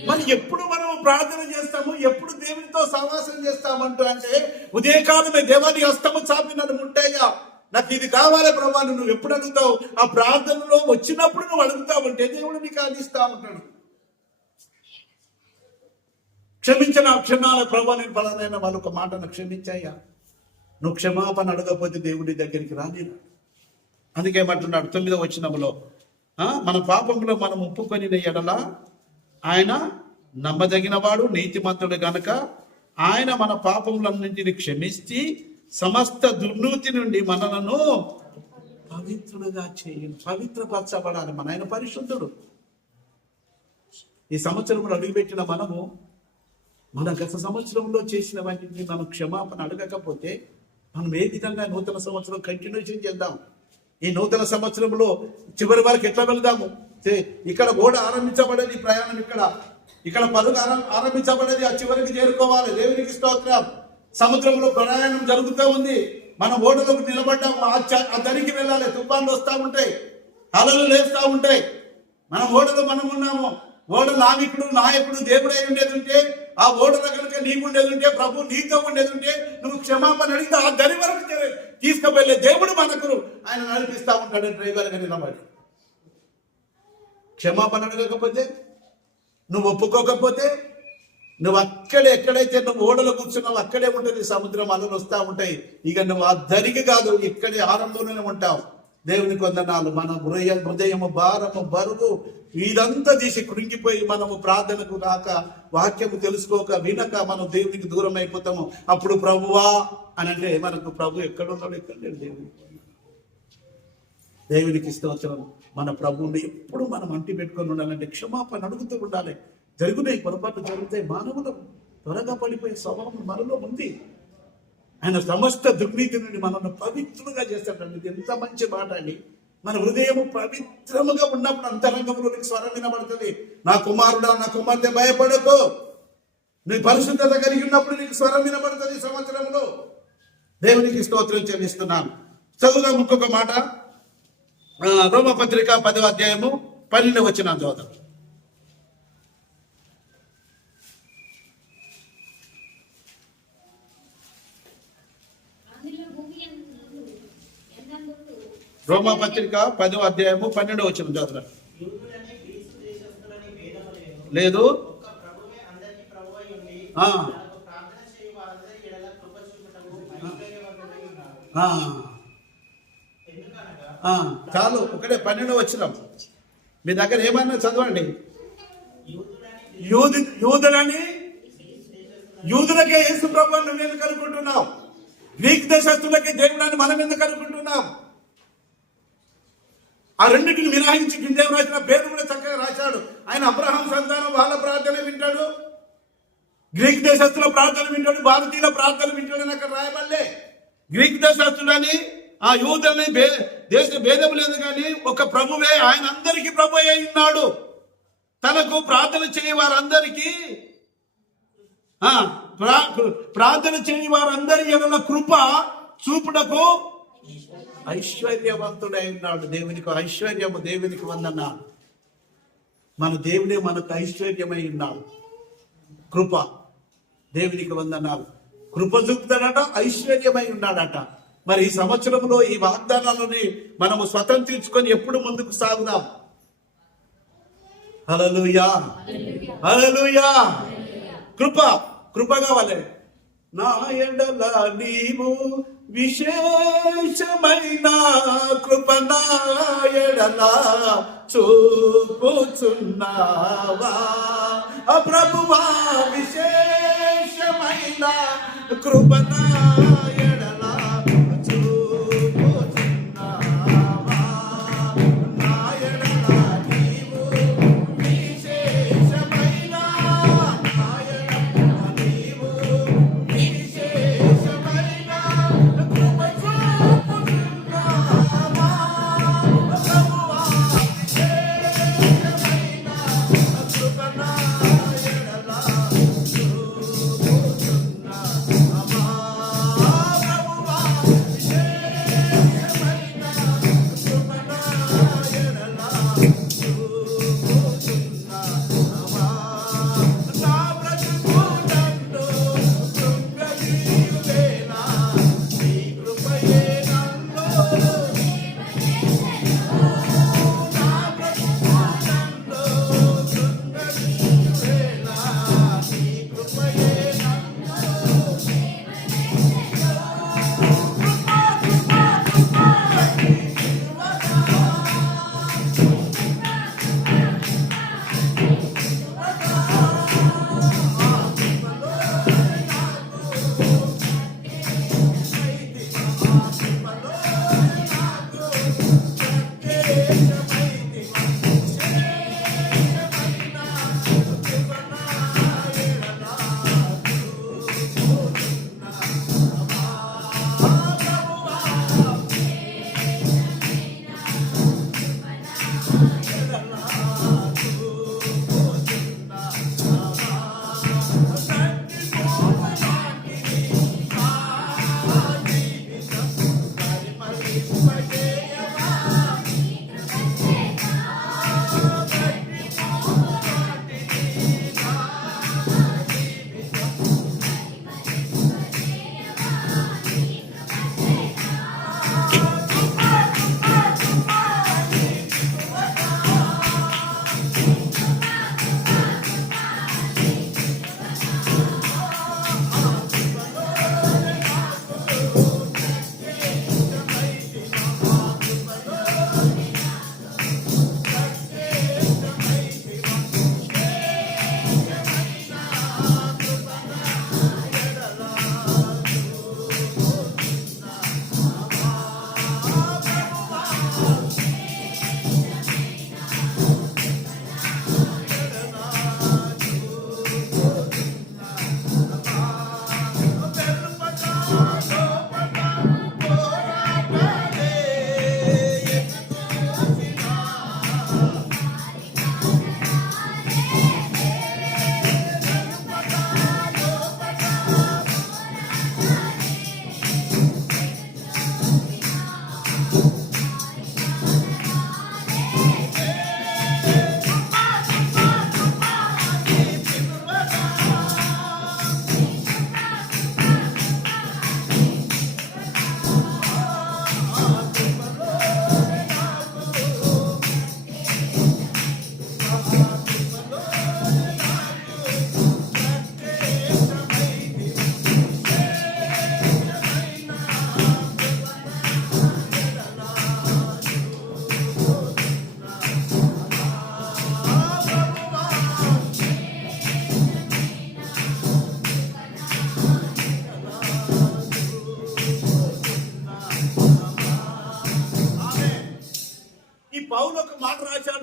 మరి ఎప్పుడు మనం ప్రార్థన చేస్తాము, ఎప్పుడు దేవునితో సహవాసం చేస్తామంటూ అంటే ఉదయకాలమే దేవాని హస్తము చాపి నన్ను ముట్టయ్యా, నాకు ఇది కావాలి ప్రభా, నువ్వు ఎప్పుడు అడుగుతావు? ఆ ప్రార్థనలో వచ్చినప్పుడు నువ్వు అడుగుతావంటే దేవుడు నీకు అందిస్తా ఉంటాడు. క్షమించిన క్షణాల ప్రభా, నేను ఫలానైన వాళ్ళు ఒక మాటను క్షమించాయ్యా. నువ్వు క్షమాపణ అడగకపోతే దేవుడి దగ్గరికి రాని. అందుకేమంటున్నాడు 9వ వచనంలో, మన పాపంలో మనం ఒప్పుకొని ఎడల ఆయన నమ్మదగినవాడు, నీతిమంతుడు గనక ఆయన మన పాపములన్నింటిని క్షమించి సమస్త దుర్నీతి నుండి మనలను పవిత్రులుగా చేయను. పవిత్రపరచబడాలి. మన ఆయన పరిశుద్ధుడు. ఈ సంవత్సరంలో అడుగుపెట్టిన మనము మన గత సంవత్సరంలో చేసిన వాటిని మనం క్షమాపణ అడగకపోతే మనం ఏ విధంగా నూతన సంవత్సరం కంటిన్యూషన్ చేద్దాం? ఈ నూతన సంవత్సరంలో చివరి వరకు ఎట్లా వెళ్దాము? ఇక్కడ ఓడ ఆరంభించబడేది, ప్రయాణం ఇక్కడ పరుగు ఆరంభించబడేది, ఆ చివరికి చేరుకోవాలి. దేవునికి స్తోత్రం. సముద్రంలో ప్రయాణం జరుగుతూ ఉంది. మనం ఓడలోకి నిలబడ్డాము, ఆ దరికి వెళ్ళాలి. తుఫాన్లు వస్తూ ఉంటాయి, అలలు లేస్తూ ఉంటాయి. మనం ఓడలో మనం ఉన్నాము. ఓడ నాయకుడు దేవుడై ఉండేది ఉంటే, ఆ ఓడలో కనుక నీకు ఉండేది ఉంటే, ప్రభు నీతో ఉండేది ఉంటే, నువ్వు క్షమాపణ అడిగితే ఆ దరి వరకు తీసుకువెళ్ళే దేవుడు మనకు ఆయన నడిపిస్తూ ఉంటాడు డ్రైవర్గా నిలబడి. క్షమాపణ అడగకపోతే, నువ్వు ఒప్పుకోకపోతే, నువ్వు ఎక్కడైతే నువ్వు ఓడలో కూర్చున్నావు అక్కడే ఉంటుంది సముద్రం, అలలు వస్తూ ఉంటాయి. ఇక నువ్వు ఆ దరికి కాదు, ఇక్కడే ఆరంభంలోనే ఉంటావు. దేవునికి వందనాలు. మన హృదయము భారము బరువు ఇదంతా తీసి కృంగిపోయి మనము ప్రార్థనకు రాక, వాక్యము తెలుసుకోక, వినక మనం దేవునికి దూరం అయిపోతాము. అప్పుడు ప్రభువా అని అంటే మనకు ప్రభు ఎక్కడున్నాడు? ఎక్కడ లేడు. దేవునికి స్తోత్రం. మన ప్రభువుని ఎప్పుడు మనం అంటి పెట్టుకొని ఉండాలంటే క్షమాపణ అడుగుతూ ఉండాలి. జరుగుతాయి, పొరపాటు జరుగుతాయి. మానవులు త్వరగా పడిపోయే స్వభావం మనలో ఉంది. ఆయన సమస్త దుర్నీతి నుండి మనల్ని పవిత్రులుగా చేస్తాడండి. ఇది ఎంత మంచి మాట అండి. మన హృదయం పవిత్రముగా ఉన్నప్పుడు అంతరంగంలో నీకు స్వరం వినబడుతుంది. నా కుమారుడా, నా కుమార్తె భయపడకు. నీ పరిశుద్ధత కలిగి ఉన్నప్పుడు నీకు స్వరం వినబడుతుంది ఈ సంవత్సరంలో. దేవునికి స్తోత్రం చెల్లిస్తున్నాను. చదువుగా ఇంకొక మాట, రోమపత్రిక 10వ అధ్యాయము 12వ వచనం చదువుతాం. రోమపత్రిక 10వ అధ్యాయము 12వ వచనం చదువుతాం. లేదు, చాలు, ఒకటే 12వ వచనం. మీ దగ్గర ఏమన్నా చదవండి. యూదులకే యేసు ప్రభువు నువ్వు ఎందుకు అనుకుంటున్నావు? గ్రీక్ దేశస్తులకే దేవుడాన్ని మనం ఎందుకు అనుకుంటున్నాం? ఆ రెండింటిని మినహాయించి కిందేం రాసిన పేరు కూడా చక్కగా రాశాడు. ఆయన అబ్రహాం సంతానం, వాళ్ళ ప్రార్థన వింటాడు, గ్రీక్ దేశస్తుల ప్రార్థన వింటాడు, భారతీయుల ప్రార్థన వింటాడు అని అక్కడ రాయబడలే. గ్రీక్ దేశస్తులని, ఆ యూదులని దేశ భేదం లేదు, కానీ ఒక ప్రభువే, ఆయన అందరికీ ప్రభు అయి ఉన్నాడు. తనకు ప్రార్థన చేయ వారందరికీ ప్రార్థన చేయని వారందరి ఎడల కృప చూపుటకు ఐశ్వర్యవంతుడై ఉన్నాడు. దేవునికి ఐశ్వర్యము, దేవునికి వందనాలు. మన దేవుడే మనకు ఐశ్వర్యమై ఉన్నాడు. కృప, దేవునికి వందనాలు. కృప చూపుతాడట, ఐశ్వర్యమై ఉన్నాడట. మరి ఈ సంవత్సరంలో ఈ వాగ్దానాలని మనము స్వతంత్రించుకొని ఎప్పుడు ముందుకు సాగుదాం. హల్లెలూయా, హల్లెలూయా. కృప కావాలి. నా ఎడల నీవు విశేషమైన కృప నా ఎడల చూపుచున్నావా ప్రభువా, విశేషమైన కృప నా ఎడల చూపుచున్నావా. నా ఎడల నీవు విశేషమైన, నా ఎడల నీవు విశేషమైన కృప చూపుచున్నావా ప్రభువా, విశేషమైన కృప నా ఎడల చూపుచున్నావా.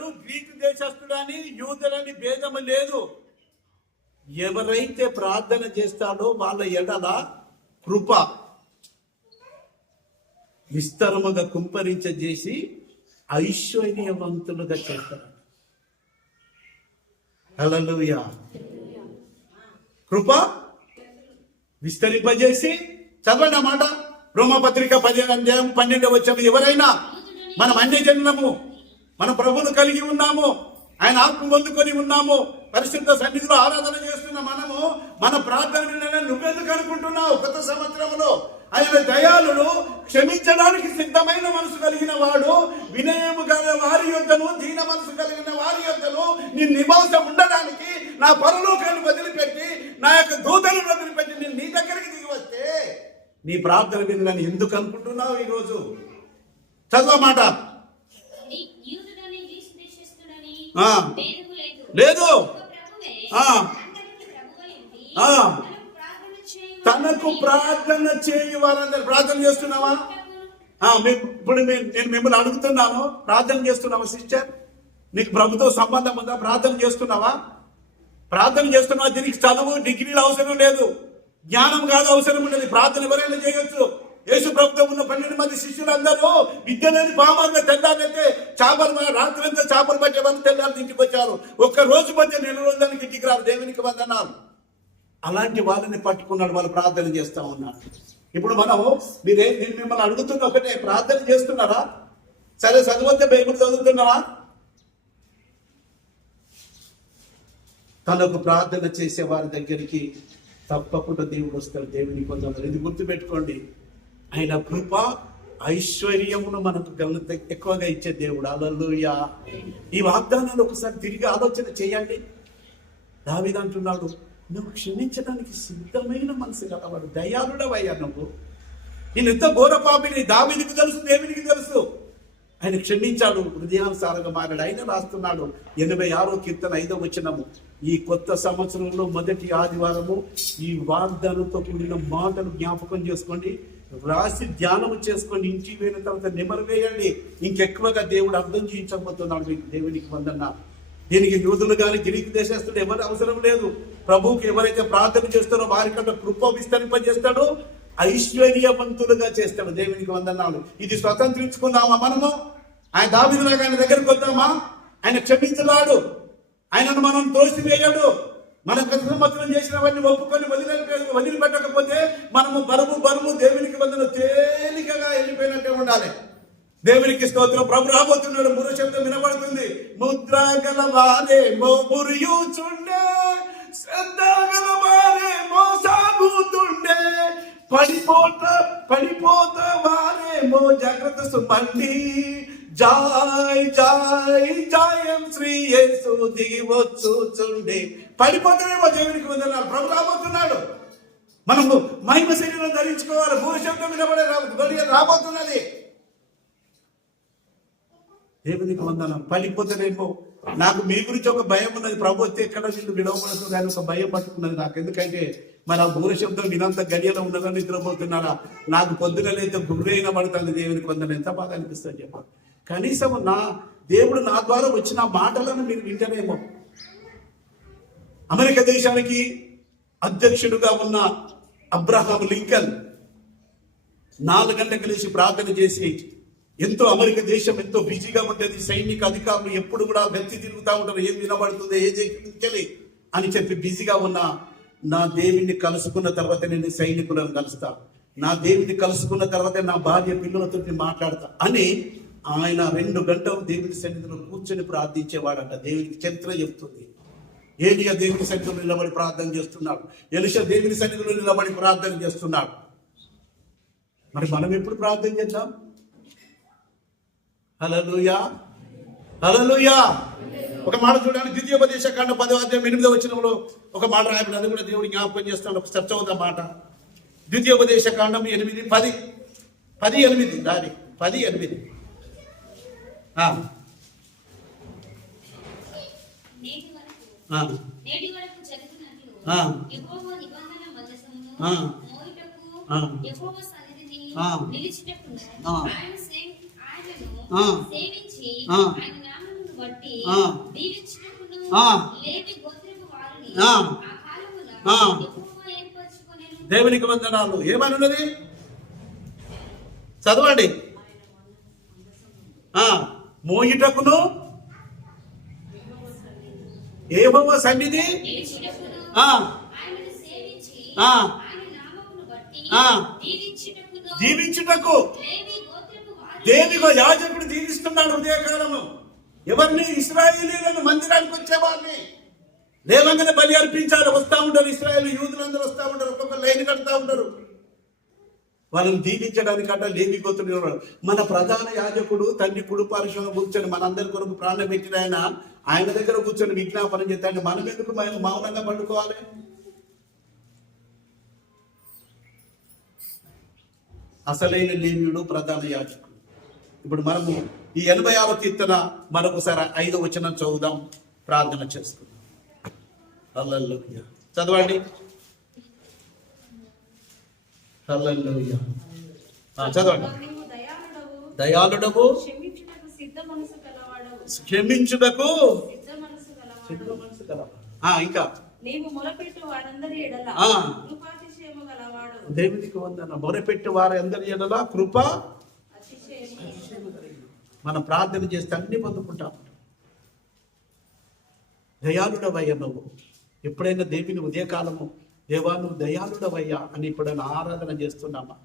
ఎవరు గ్రీకు దేశస్తుడని యూదులని భేదము లేదు. ఎవరైతే ప్రార్థన చేస్తాడో వాళ్ళ ఎడల కృప విస్తరముగా కుంపరించేసి ఐశ్వర్యవంతులుగా చేస్తారు. హల్లెలూయా. కృప విస్తరింపజేసి, చదవండి అన్నమాట. రోమపత్రిక 10:12 ఎవరైనా మనం అన్యజనులము, మన ప్రభువును కలిగి ఉన్నాము, ఆయన ఆత్మ పొందుకొని ఉన్నాము, పరిశుద్ధ సన్నిధిలో ఆరాధన చేస్తున్న మనము మన ప్రార్థన నువ్వెందుకు అనుకుంటున్నావు? కొత్త సంవత్సరంలో ఆయన దయాళుడు, క్షమించడానికి సిద్ధమైన మనసు కలిగిన వాడు, వినయము గల వారి యొద్దను, దీన మనసు కలిగిన వారి యొద్దను నీ నివాసం ఉండడానికి నా పరలోకాన్ని వదిలిపెట్టి, నా యొక్క దూతలను వదిలిపెట్టి నేను నీ దగ్గరికి దిగి వస్తే నీ ప్రార్థన వినని ఎందుకు అనుకుంటున్నావు? ఈరోజు చదవమాట. లేదు, తనకు ప్రార్థన చేయు వారందరూ ప్రార్థన చేస్తున్నావా? ఇప్పుడు నేను మిమ్మల్ని అడుగుతున్నాను, ప్రార్థన చేస్తున్నావా సిస్టర్? నీకు ప్రభుతో సంబంధం ఉందా? ప్రార్థన చేస్తున్నావా? ప్రార్థన చేస్తున్నావా? దీనికి చదువు డిగ్రీలు అవసరం లేదు, జ్ఞానం కాదు అవసరం ఉండదు. ప్రార్థన ఎవరైనా చేయొచ్చు. యేసు ప్రభుత్వం ఉన్న 12 మంది శిష్యులందరూ విద్య లేని పామారుగా తెల్లారైతే చేపలు, రాత్రి అంతా చేపలు పట్టే వాళ్ళు తెల్లారి ఇంటికి వచ్చారు. ఒక్క రోజు మధ్య 4 రోజులకి ఇంటికి రారు. దేవునికి వందనాలు. అలాంటి వాళ్ళని పట్టుకున్నాడు, వాళ్ళు ప్రార్థన చేస్తా ఉన్నారు. ఇప్పుడు నేను మిమ్మల్ని అడుగుతున్న ఒకటే, ప్రార్థన చేస్తున్నారా? సరే, చదవతే బైబిల్ చదువుతున్నారా? తనకు ప్రార్థన చేసే వారి దగ్గరికి తప్పకుండా దేవుడు వస్తాడు. దేవునికి వందనాలు. ఇది గుర్తుపెట్టుకోండి, ఆయన కృప ఐశ్వర్యమును మనకు ఎక్కువగా ఇచ్చే దేవుడు. హల్లెలూయా. ఈ వాగ్దానాలు ఒకసారి తిరిగి ఆలోచన చేయండి. దావీదు అంటున్నాడు, నువ్వు క్షమించడానికి సిద్ధమైన మనసు గలవాడు, దయాళుడవయ్యా నువ్వు. నేను ఎంత ఘోర పాపిని దావీదుకు తెలుసు, దేవునికి తెలుసు. ఆయన క్షమించాడు, హృదయానుసారంగా మారాడు. ఆయన రాస్తున్నాడు 86వ కీర్తన 5వ వచనము, ఈ కొత్త సంవత్సరంలో మొదటి ఆదివారము ఈ వాగ్దానంతో కూడిన మాటలు జ్ఞాపకం చేసుకోండి, రాసి ధ్యానము చేసుకోండి. ఇంటికి పోయిన తర్వాత నెమరు వేయండి. ఇంకెక్కువగా దేవుడు అర్థం చేయించబోతున్నాడు మీకు. దేవునికి వందన. దీనికి యూదులు కానీ గ్రీకు దేశస్తులు ఎవరు అవసరం లేదు. ప్రభువుకి ఎవరైతే ప్రార్థన చేస్తారో వారికంటే కృప విస్తరింపజేస్తాడో, ఐశ్వర్యవంతులుగా చేస్తాడు. దేవునికి వందనాలు. ఇది స్వతంత్రించుకుందామా మనము? ఆయన దావీదులాగా ఆయన దగ్గరికి వద్దామా? ఆయన క్షమించలాడు, ఆయనను మనం తోసివేయడు. మన గత సంవత్సరం చేసినవన్నీ ఒప్పుకొని వదిలిపెట్టకపోతే మనము బరువు దేవునికి వందన తేలికగా వెళ్ళిపోయినట్టే ఉండాలి. దేవునికి స్తోత్రం. ప్రభు రాబోతున్నాడు. మురు శబ్దం వినబడుతుంది. ముద్ర గలవారే మోమురియుచుండే, శ్రద్ధ గలవారే మోసాగుతుండే, పడిపోత వారేమో జాగ్రత్త సుమండి, జాయ్ జాయ్ జాయం శ్రీ యేసు దిగి వచ్చుచుండే. పడిపోతానేమో. దేవునికి వందనాలు. ప్రభు రాబోతున్నాడు. మనము మహిమ శరీరం ధరించుకోవాలి. మురు శబ్దం వినబడే రాబోతున్నది. దేవునికి వందనం. పడిపోతానేమో. నాకు మీ గురించి ఒక భయం ఉన్నది. ప్రభు వస్తే ఎక్కడ నిన్ను విడవబడుతుంది కానీ ఒక భయం పట్టుకున్నది నాకు. ఎందుకంటే మరి ఆ బూర శబ్దం వినంత గడియలో ఉన్నదని నిద్రపోతున్నారా? నాకు పొద్దున లేదో గుర్రైన పడుతుంది. దేవునికి వందనం. ఎంత బాగా అనిపిస్తుంది చెప్పండి. కనీసం దేవుడు నా ద్వారా వచ్చిన మాటలను మీరు వింటనేమో. అమెరికా దేశానికి అధ్యక్షుడుగా ఉన్న అబ్రహాం లింకన్ 4 గంటలకు లేచి ప్రార్థన చేసి, ఎంతో అమెరికా దేశం ఎంతో బిజీగా ఉంటుంది, సైనిక అధికారులు ఎప్పుడు కూడా వెళ్తి తిరుగుతూ ఉంటారు, ఏం వినబడుతుంది ఏది అని చెప్పి బిజీగా ఉన్న, నా దేవుని కలుసుకున్న తర్వాత నేను సైనికులను కలుస్తా, నా దేవుని కలుసుకున్న తర్వాత నా భార్య పిల్లలతో మాట్లాడతా అని ఆయన 2 గంటలు దేవుని సన్నిధిలో కూర్చొని ప్రార్థించేవాడంట. దేవునికి చరిత్ర చెప్తుంది. ఏలియా దేవుని సన్నిధిలో నిలబడి ప్రార్థన చేస్తున్నాడు. ఎలీషా దేవుని సన్నిధిలో నిలబడి ప్రార్థన చేస్తున్నాడు. మరి మనం ఎప్పుడు ప్రార్థన చేద్దాం? హల్లెలూయా, హల్లెలూయా. ఒక మాట చూడండి, ద్వితీయోపదేశకాండం 10వ అధ్యాయం 8వ వచనంలో ఒక మాట రాయబడి, అది కూడా దేవుడు జ్ఞాపకం చేస్తాడు. ఒక చర్చ మాట. ద్వితీయోపదేశకాండం 8:10 దాని 10:8. నేటి వరకు జరుగుతున్నట్లు యెహోవా నిబంధన మందసమును మోయుటకు యెహోవా సన్నిధిని నిలిచిపెట్టును. ఆయనను సేవించి ఆయన నామమును బట్టి ఆ. దీవించుటకును ఆ. లేవి గోత్రపు వారిని ఆ. ఆ కాలమున ఆ. యెహోవా ఏర్పరచుకొనెను. దేవునికి వందనాలు. ఏమని ఉన్నది చదవండి. మోయుటకును యెహోవా సన్నిధి దీవించుటకును ఆ. ఆయనను సేవించి ఆ. ఆయన నామమును బట్టి ఆ. దీవించుటకును జీవించుటకు లేవి గోత్రపు వారిని దేనికో యాజకుడు దీవిస్తున్నాడు ఉదయకాలము. ఎవరిని? ఇశ్రాయేలీయులను మందిరానికి వచ్చే వారిని లేవంగానే బలి అర్పించాలి. వస్తూ ఉంటారు ఇశ్రాయేలు యూదులందరూ వస్తూ ఉంటారు, ఒక్కొక్క లైన్ కడతా ఉంటారు. వాళ్ళని దీవించడానికంట లేవి గోత్రుడు. మన ప్రధాన యాజకుడు తండ్రి కుడి పార్శ్వంగా కూర్చొని మనందరి కొరకు ప్రాణం పెట్టిన ఆయన దగ్గర కూర్చొని విజ్ఞాపన చేస్తాడు. మనం ఎందుకు మౌనంగా పండుకోవాలి? అసలైన లేవీయుడు ప్రధాన యాజకుడు. ఇప్పుడు మనము ఈ 86వ కీర్తన మరొకసారి 5వ వచనం చదువుదాం, ప్రార్థన చేసుకుందాం. హల్లెలూయా. చదవండి. హల్లెలూయా. చదవండి. నీవు దయాళుడవు, దయాళుడవు, క్షమించుటకు సిద్ధ మనసు గలవాడవు, క్షమించుటకు సిద్ధ మనసు గలవాడవు. సిద్ధ మనసు గలవాడు. ఇంకా నీవు మొరపెట్టు వారందరి ఎడల ఆ. కృపాతిశయము గలవాడు, దేవునికి వందన. మొరపెట్టి వారి అందరి ఎడల కృప అతిశయము. మనం ప్రార్థన చేస్తే అన్ని పొందుకుంటాం. దయాళుడవయ్యా నువ్వు. ఎప్పుడైనా దేవుని ఉదయకాలము దేవా నువ్వు దయాళుడవయ్యా అని ఎప్పుడైనా ఆరాధన చేస్తున్నామా?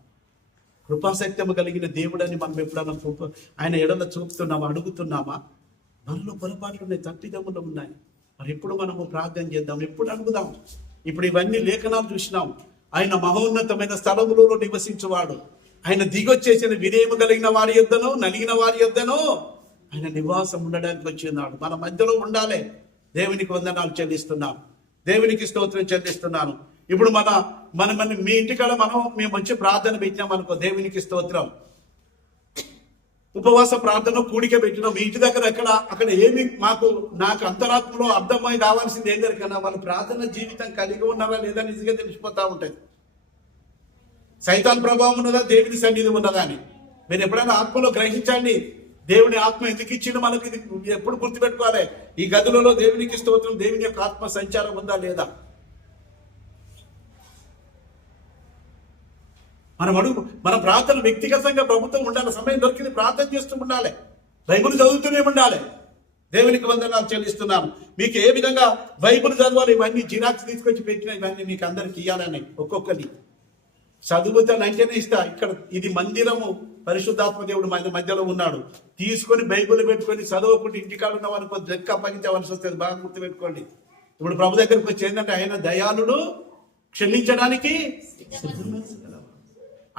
కృపాసక్త్యము కలిగిన దేవుడని మనం ఎప్పుడైనా ఆయన ఎడల చూపుతున్నామా, అడుగుతున్నామా? మనలో పొరపాట్లు ఉన్నాయి, తప్పిదములు ఉన్నాయి. మరి ఎప్పుడు మనము ప్రార్థన చేద్దాం, ఎప్పుడు అడుగుదాం? ఇప్పుడు ఇవన్నీ లేఖనాలు చూసినాం. ఆయన మహోన్నతమైన స్థలములలో నివసించువాడు. ఆయన దిగొచ్చేసిన వినయము కలిగిన వారి యొద్దను, నలిగిన వారి యొద్దను ఆయన నివాసం ఉండడానికి వచ్చినాడు. మన మధ్యలో ఉండాలి. దేవునికి వందనాలు చెల్లిస్తున్నాం, దేవునికి స్తోత్రం చెల్లిస్తున్నాను. ఇప్పుడు మన మీ ఇంటికాడ మేము వచ్చి ప్రార్థన పెట్టినాం అనుకో, దేవునికి స్తోత్రం. ఉపవాస ప్రార్థన కూడిక పెట్టినాం. మీ ఇంటి దగ్గర అక్కడ ఏమి నాకు అంతరాత్మలో అర్థమై కావాల్సింది ఏం జరిగినా వాళ్ళు ప్రార్థన జీవితం కలిగి ఉన్నారా లేదా నిజంగా తెలిసిపోతా ఉంటుంది. సైతాన్ ప్రభావం ఉన్నదా, దేవుని సన్నిధి ఉన్నదా అని మీరు ఎప్పుడైనా ఆత్మలో గ్రహించండి. దేవుని ఆత్మ ఎందుకు ఇచ్చిండు మనకి, ఇది ఎప్పుడు గుర్తుపెట్టుకోవాలి. ఈ గదులలో దేవునికి స్తోత్రం, దేవుని యొక్క ఆత్మ సంచారం ఉందా లేదా? మన ప్రార్థన వ్యక్తిగతంగా ప్రభుత్వం ఉండాలి. సమయం దొరికింది ప్రార్థన చేస్తూ ఉండాలి, బైబిల్ చదువుతూనే ఉండాలి. దేవునికి వందనాలు చెల్లిస్తున్నాను. మీకు ఏ విధంగా బైబిల్ చదవాలి ఇవన్నీ జిరాక్స్ తీసుకొచ్చి పెట్టిన ఇవన్నీ మీకు అందరికి ఇవ్వాలని ఒక్కొక్కరి చదువుతాను అంటేనే ఇస్తా. ఇక్కడ ఇది మందిరము, పరిశుద్ధాత్మ దేవుడు మన మధ్యలో ఉన్నాడు. తీసుకొని బైబిల్ పెట్టుకొని చదవకుండా ఇంటికాడ ఉన్నాం అనుకో లెక్క అప్పగించవలసి వస్తుంది. బాగా గుర్తుపెట్టుకోండి. ఇప్పుడు ప్రభు దగ్గరికి వచ్చి ఏంటంటే ఆయన దయాళుడు, క్షమించడానికి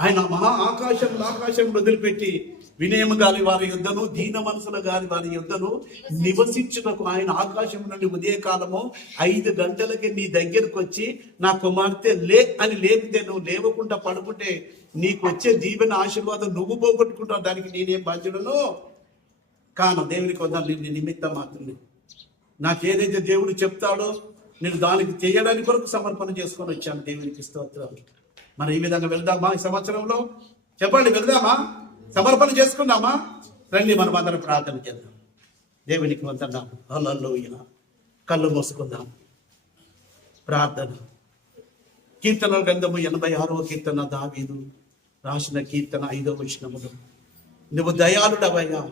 ఆయన మహా ఆకాశం వదిలిపెట్టి వినయము గాలి వారి యొద్దను, దీన మనసుల గాలి వారి యొద్దను నివసించుటకు ఆయన ఆకాశం నుండి ఉదయకాలము 5 గంటలకి నీ దగ్గరకు వచ్చి నా కుమార్తె లే అని లేపితే నువ్వు లేవకుండా పడుకుంటే నీకు వచ్చే దీవెన ఆశీర్వాదం నువ్వు పోగొట్టుకుంటావు. దానికి నేనేం బాధ్యుడను కాను. దేవునికి వద్దాను నిమిత్తం మాత్రమే. నాకు ఏదైతే దేవుడు చెప్తాడో నేను దానికి చేయడానికి కొరకు సమర్పణ చేసుకొని వచ్చాను. దేవునికి స్తోత్రాలు. మనం ఈ విధంగా వెళ్దామా ఈ సంవత్సరంలో? చెప్పండి, వెళ్దామా? సమర్పణ చేసుకుందామా? రండి మనం అందరం ప్రార్థన చేద్దాం. దేవునికి వందనాలు. హల్లెలూయా. కళ్ళు మూసుకుందాం. ప్రార్థన. కీర్తనల గ్రంథము 86వ కీర్తన దావీదు రాసిన కీర్తన 5వ వచనములో నువ్వు దయాళుడవయ్యా,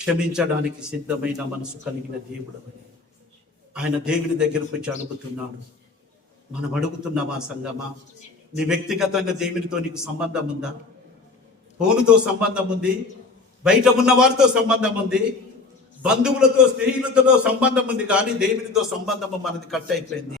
క్షమించడానికి సిద్ధమైన మనసు కలిగిన దేవుడవని ఆయన దేవుని దగ్గరకు వచ్చి అడుగుతున్నాడు. మనం అడుగుతున్నామా సంగమా? నీ వ్యక్తిగతంగా దేవునితో నీకు సంబంధం ఉందా? ఫోనుతో సంబంధం ఉంది, బయట ఉన్న వారితో సంబంధం ఉంది, బంధువులతో స్నేహితులతో సంబంధం ఉంది, కానీ దేవునితో సంబంధం మనది కట్ అయిపోయింది.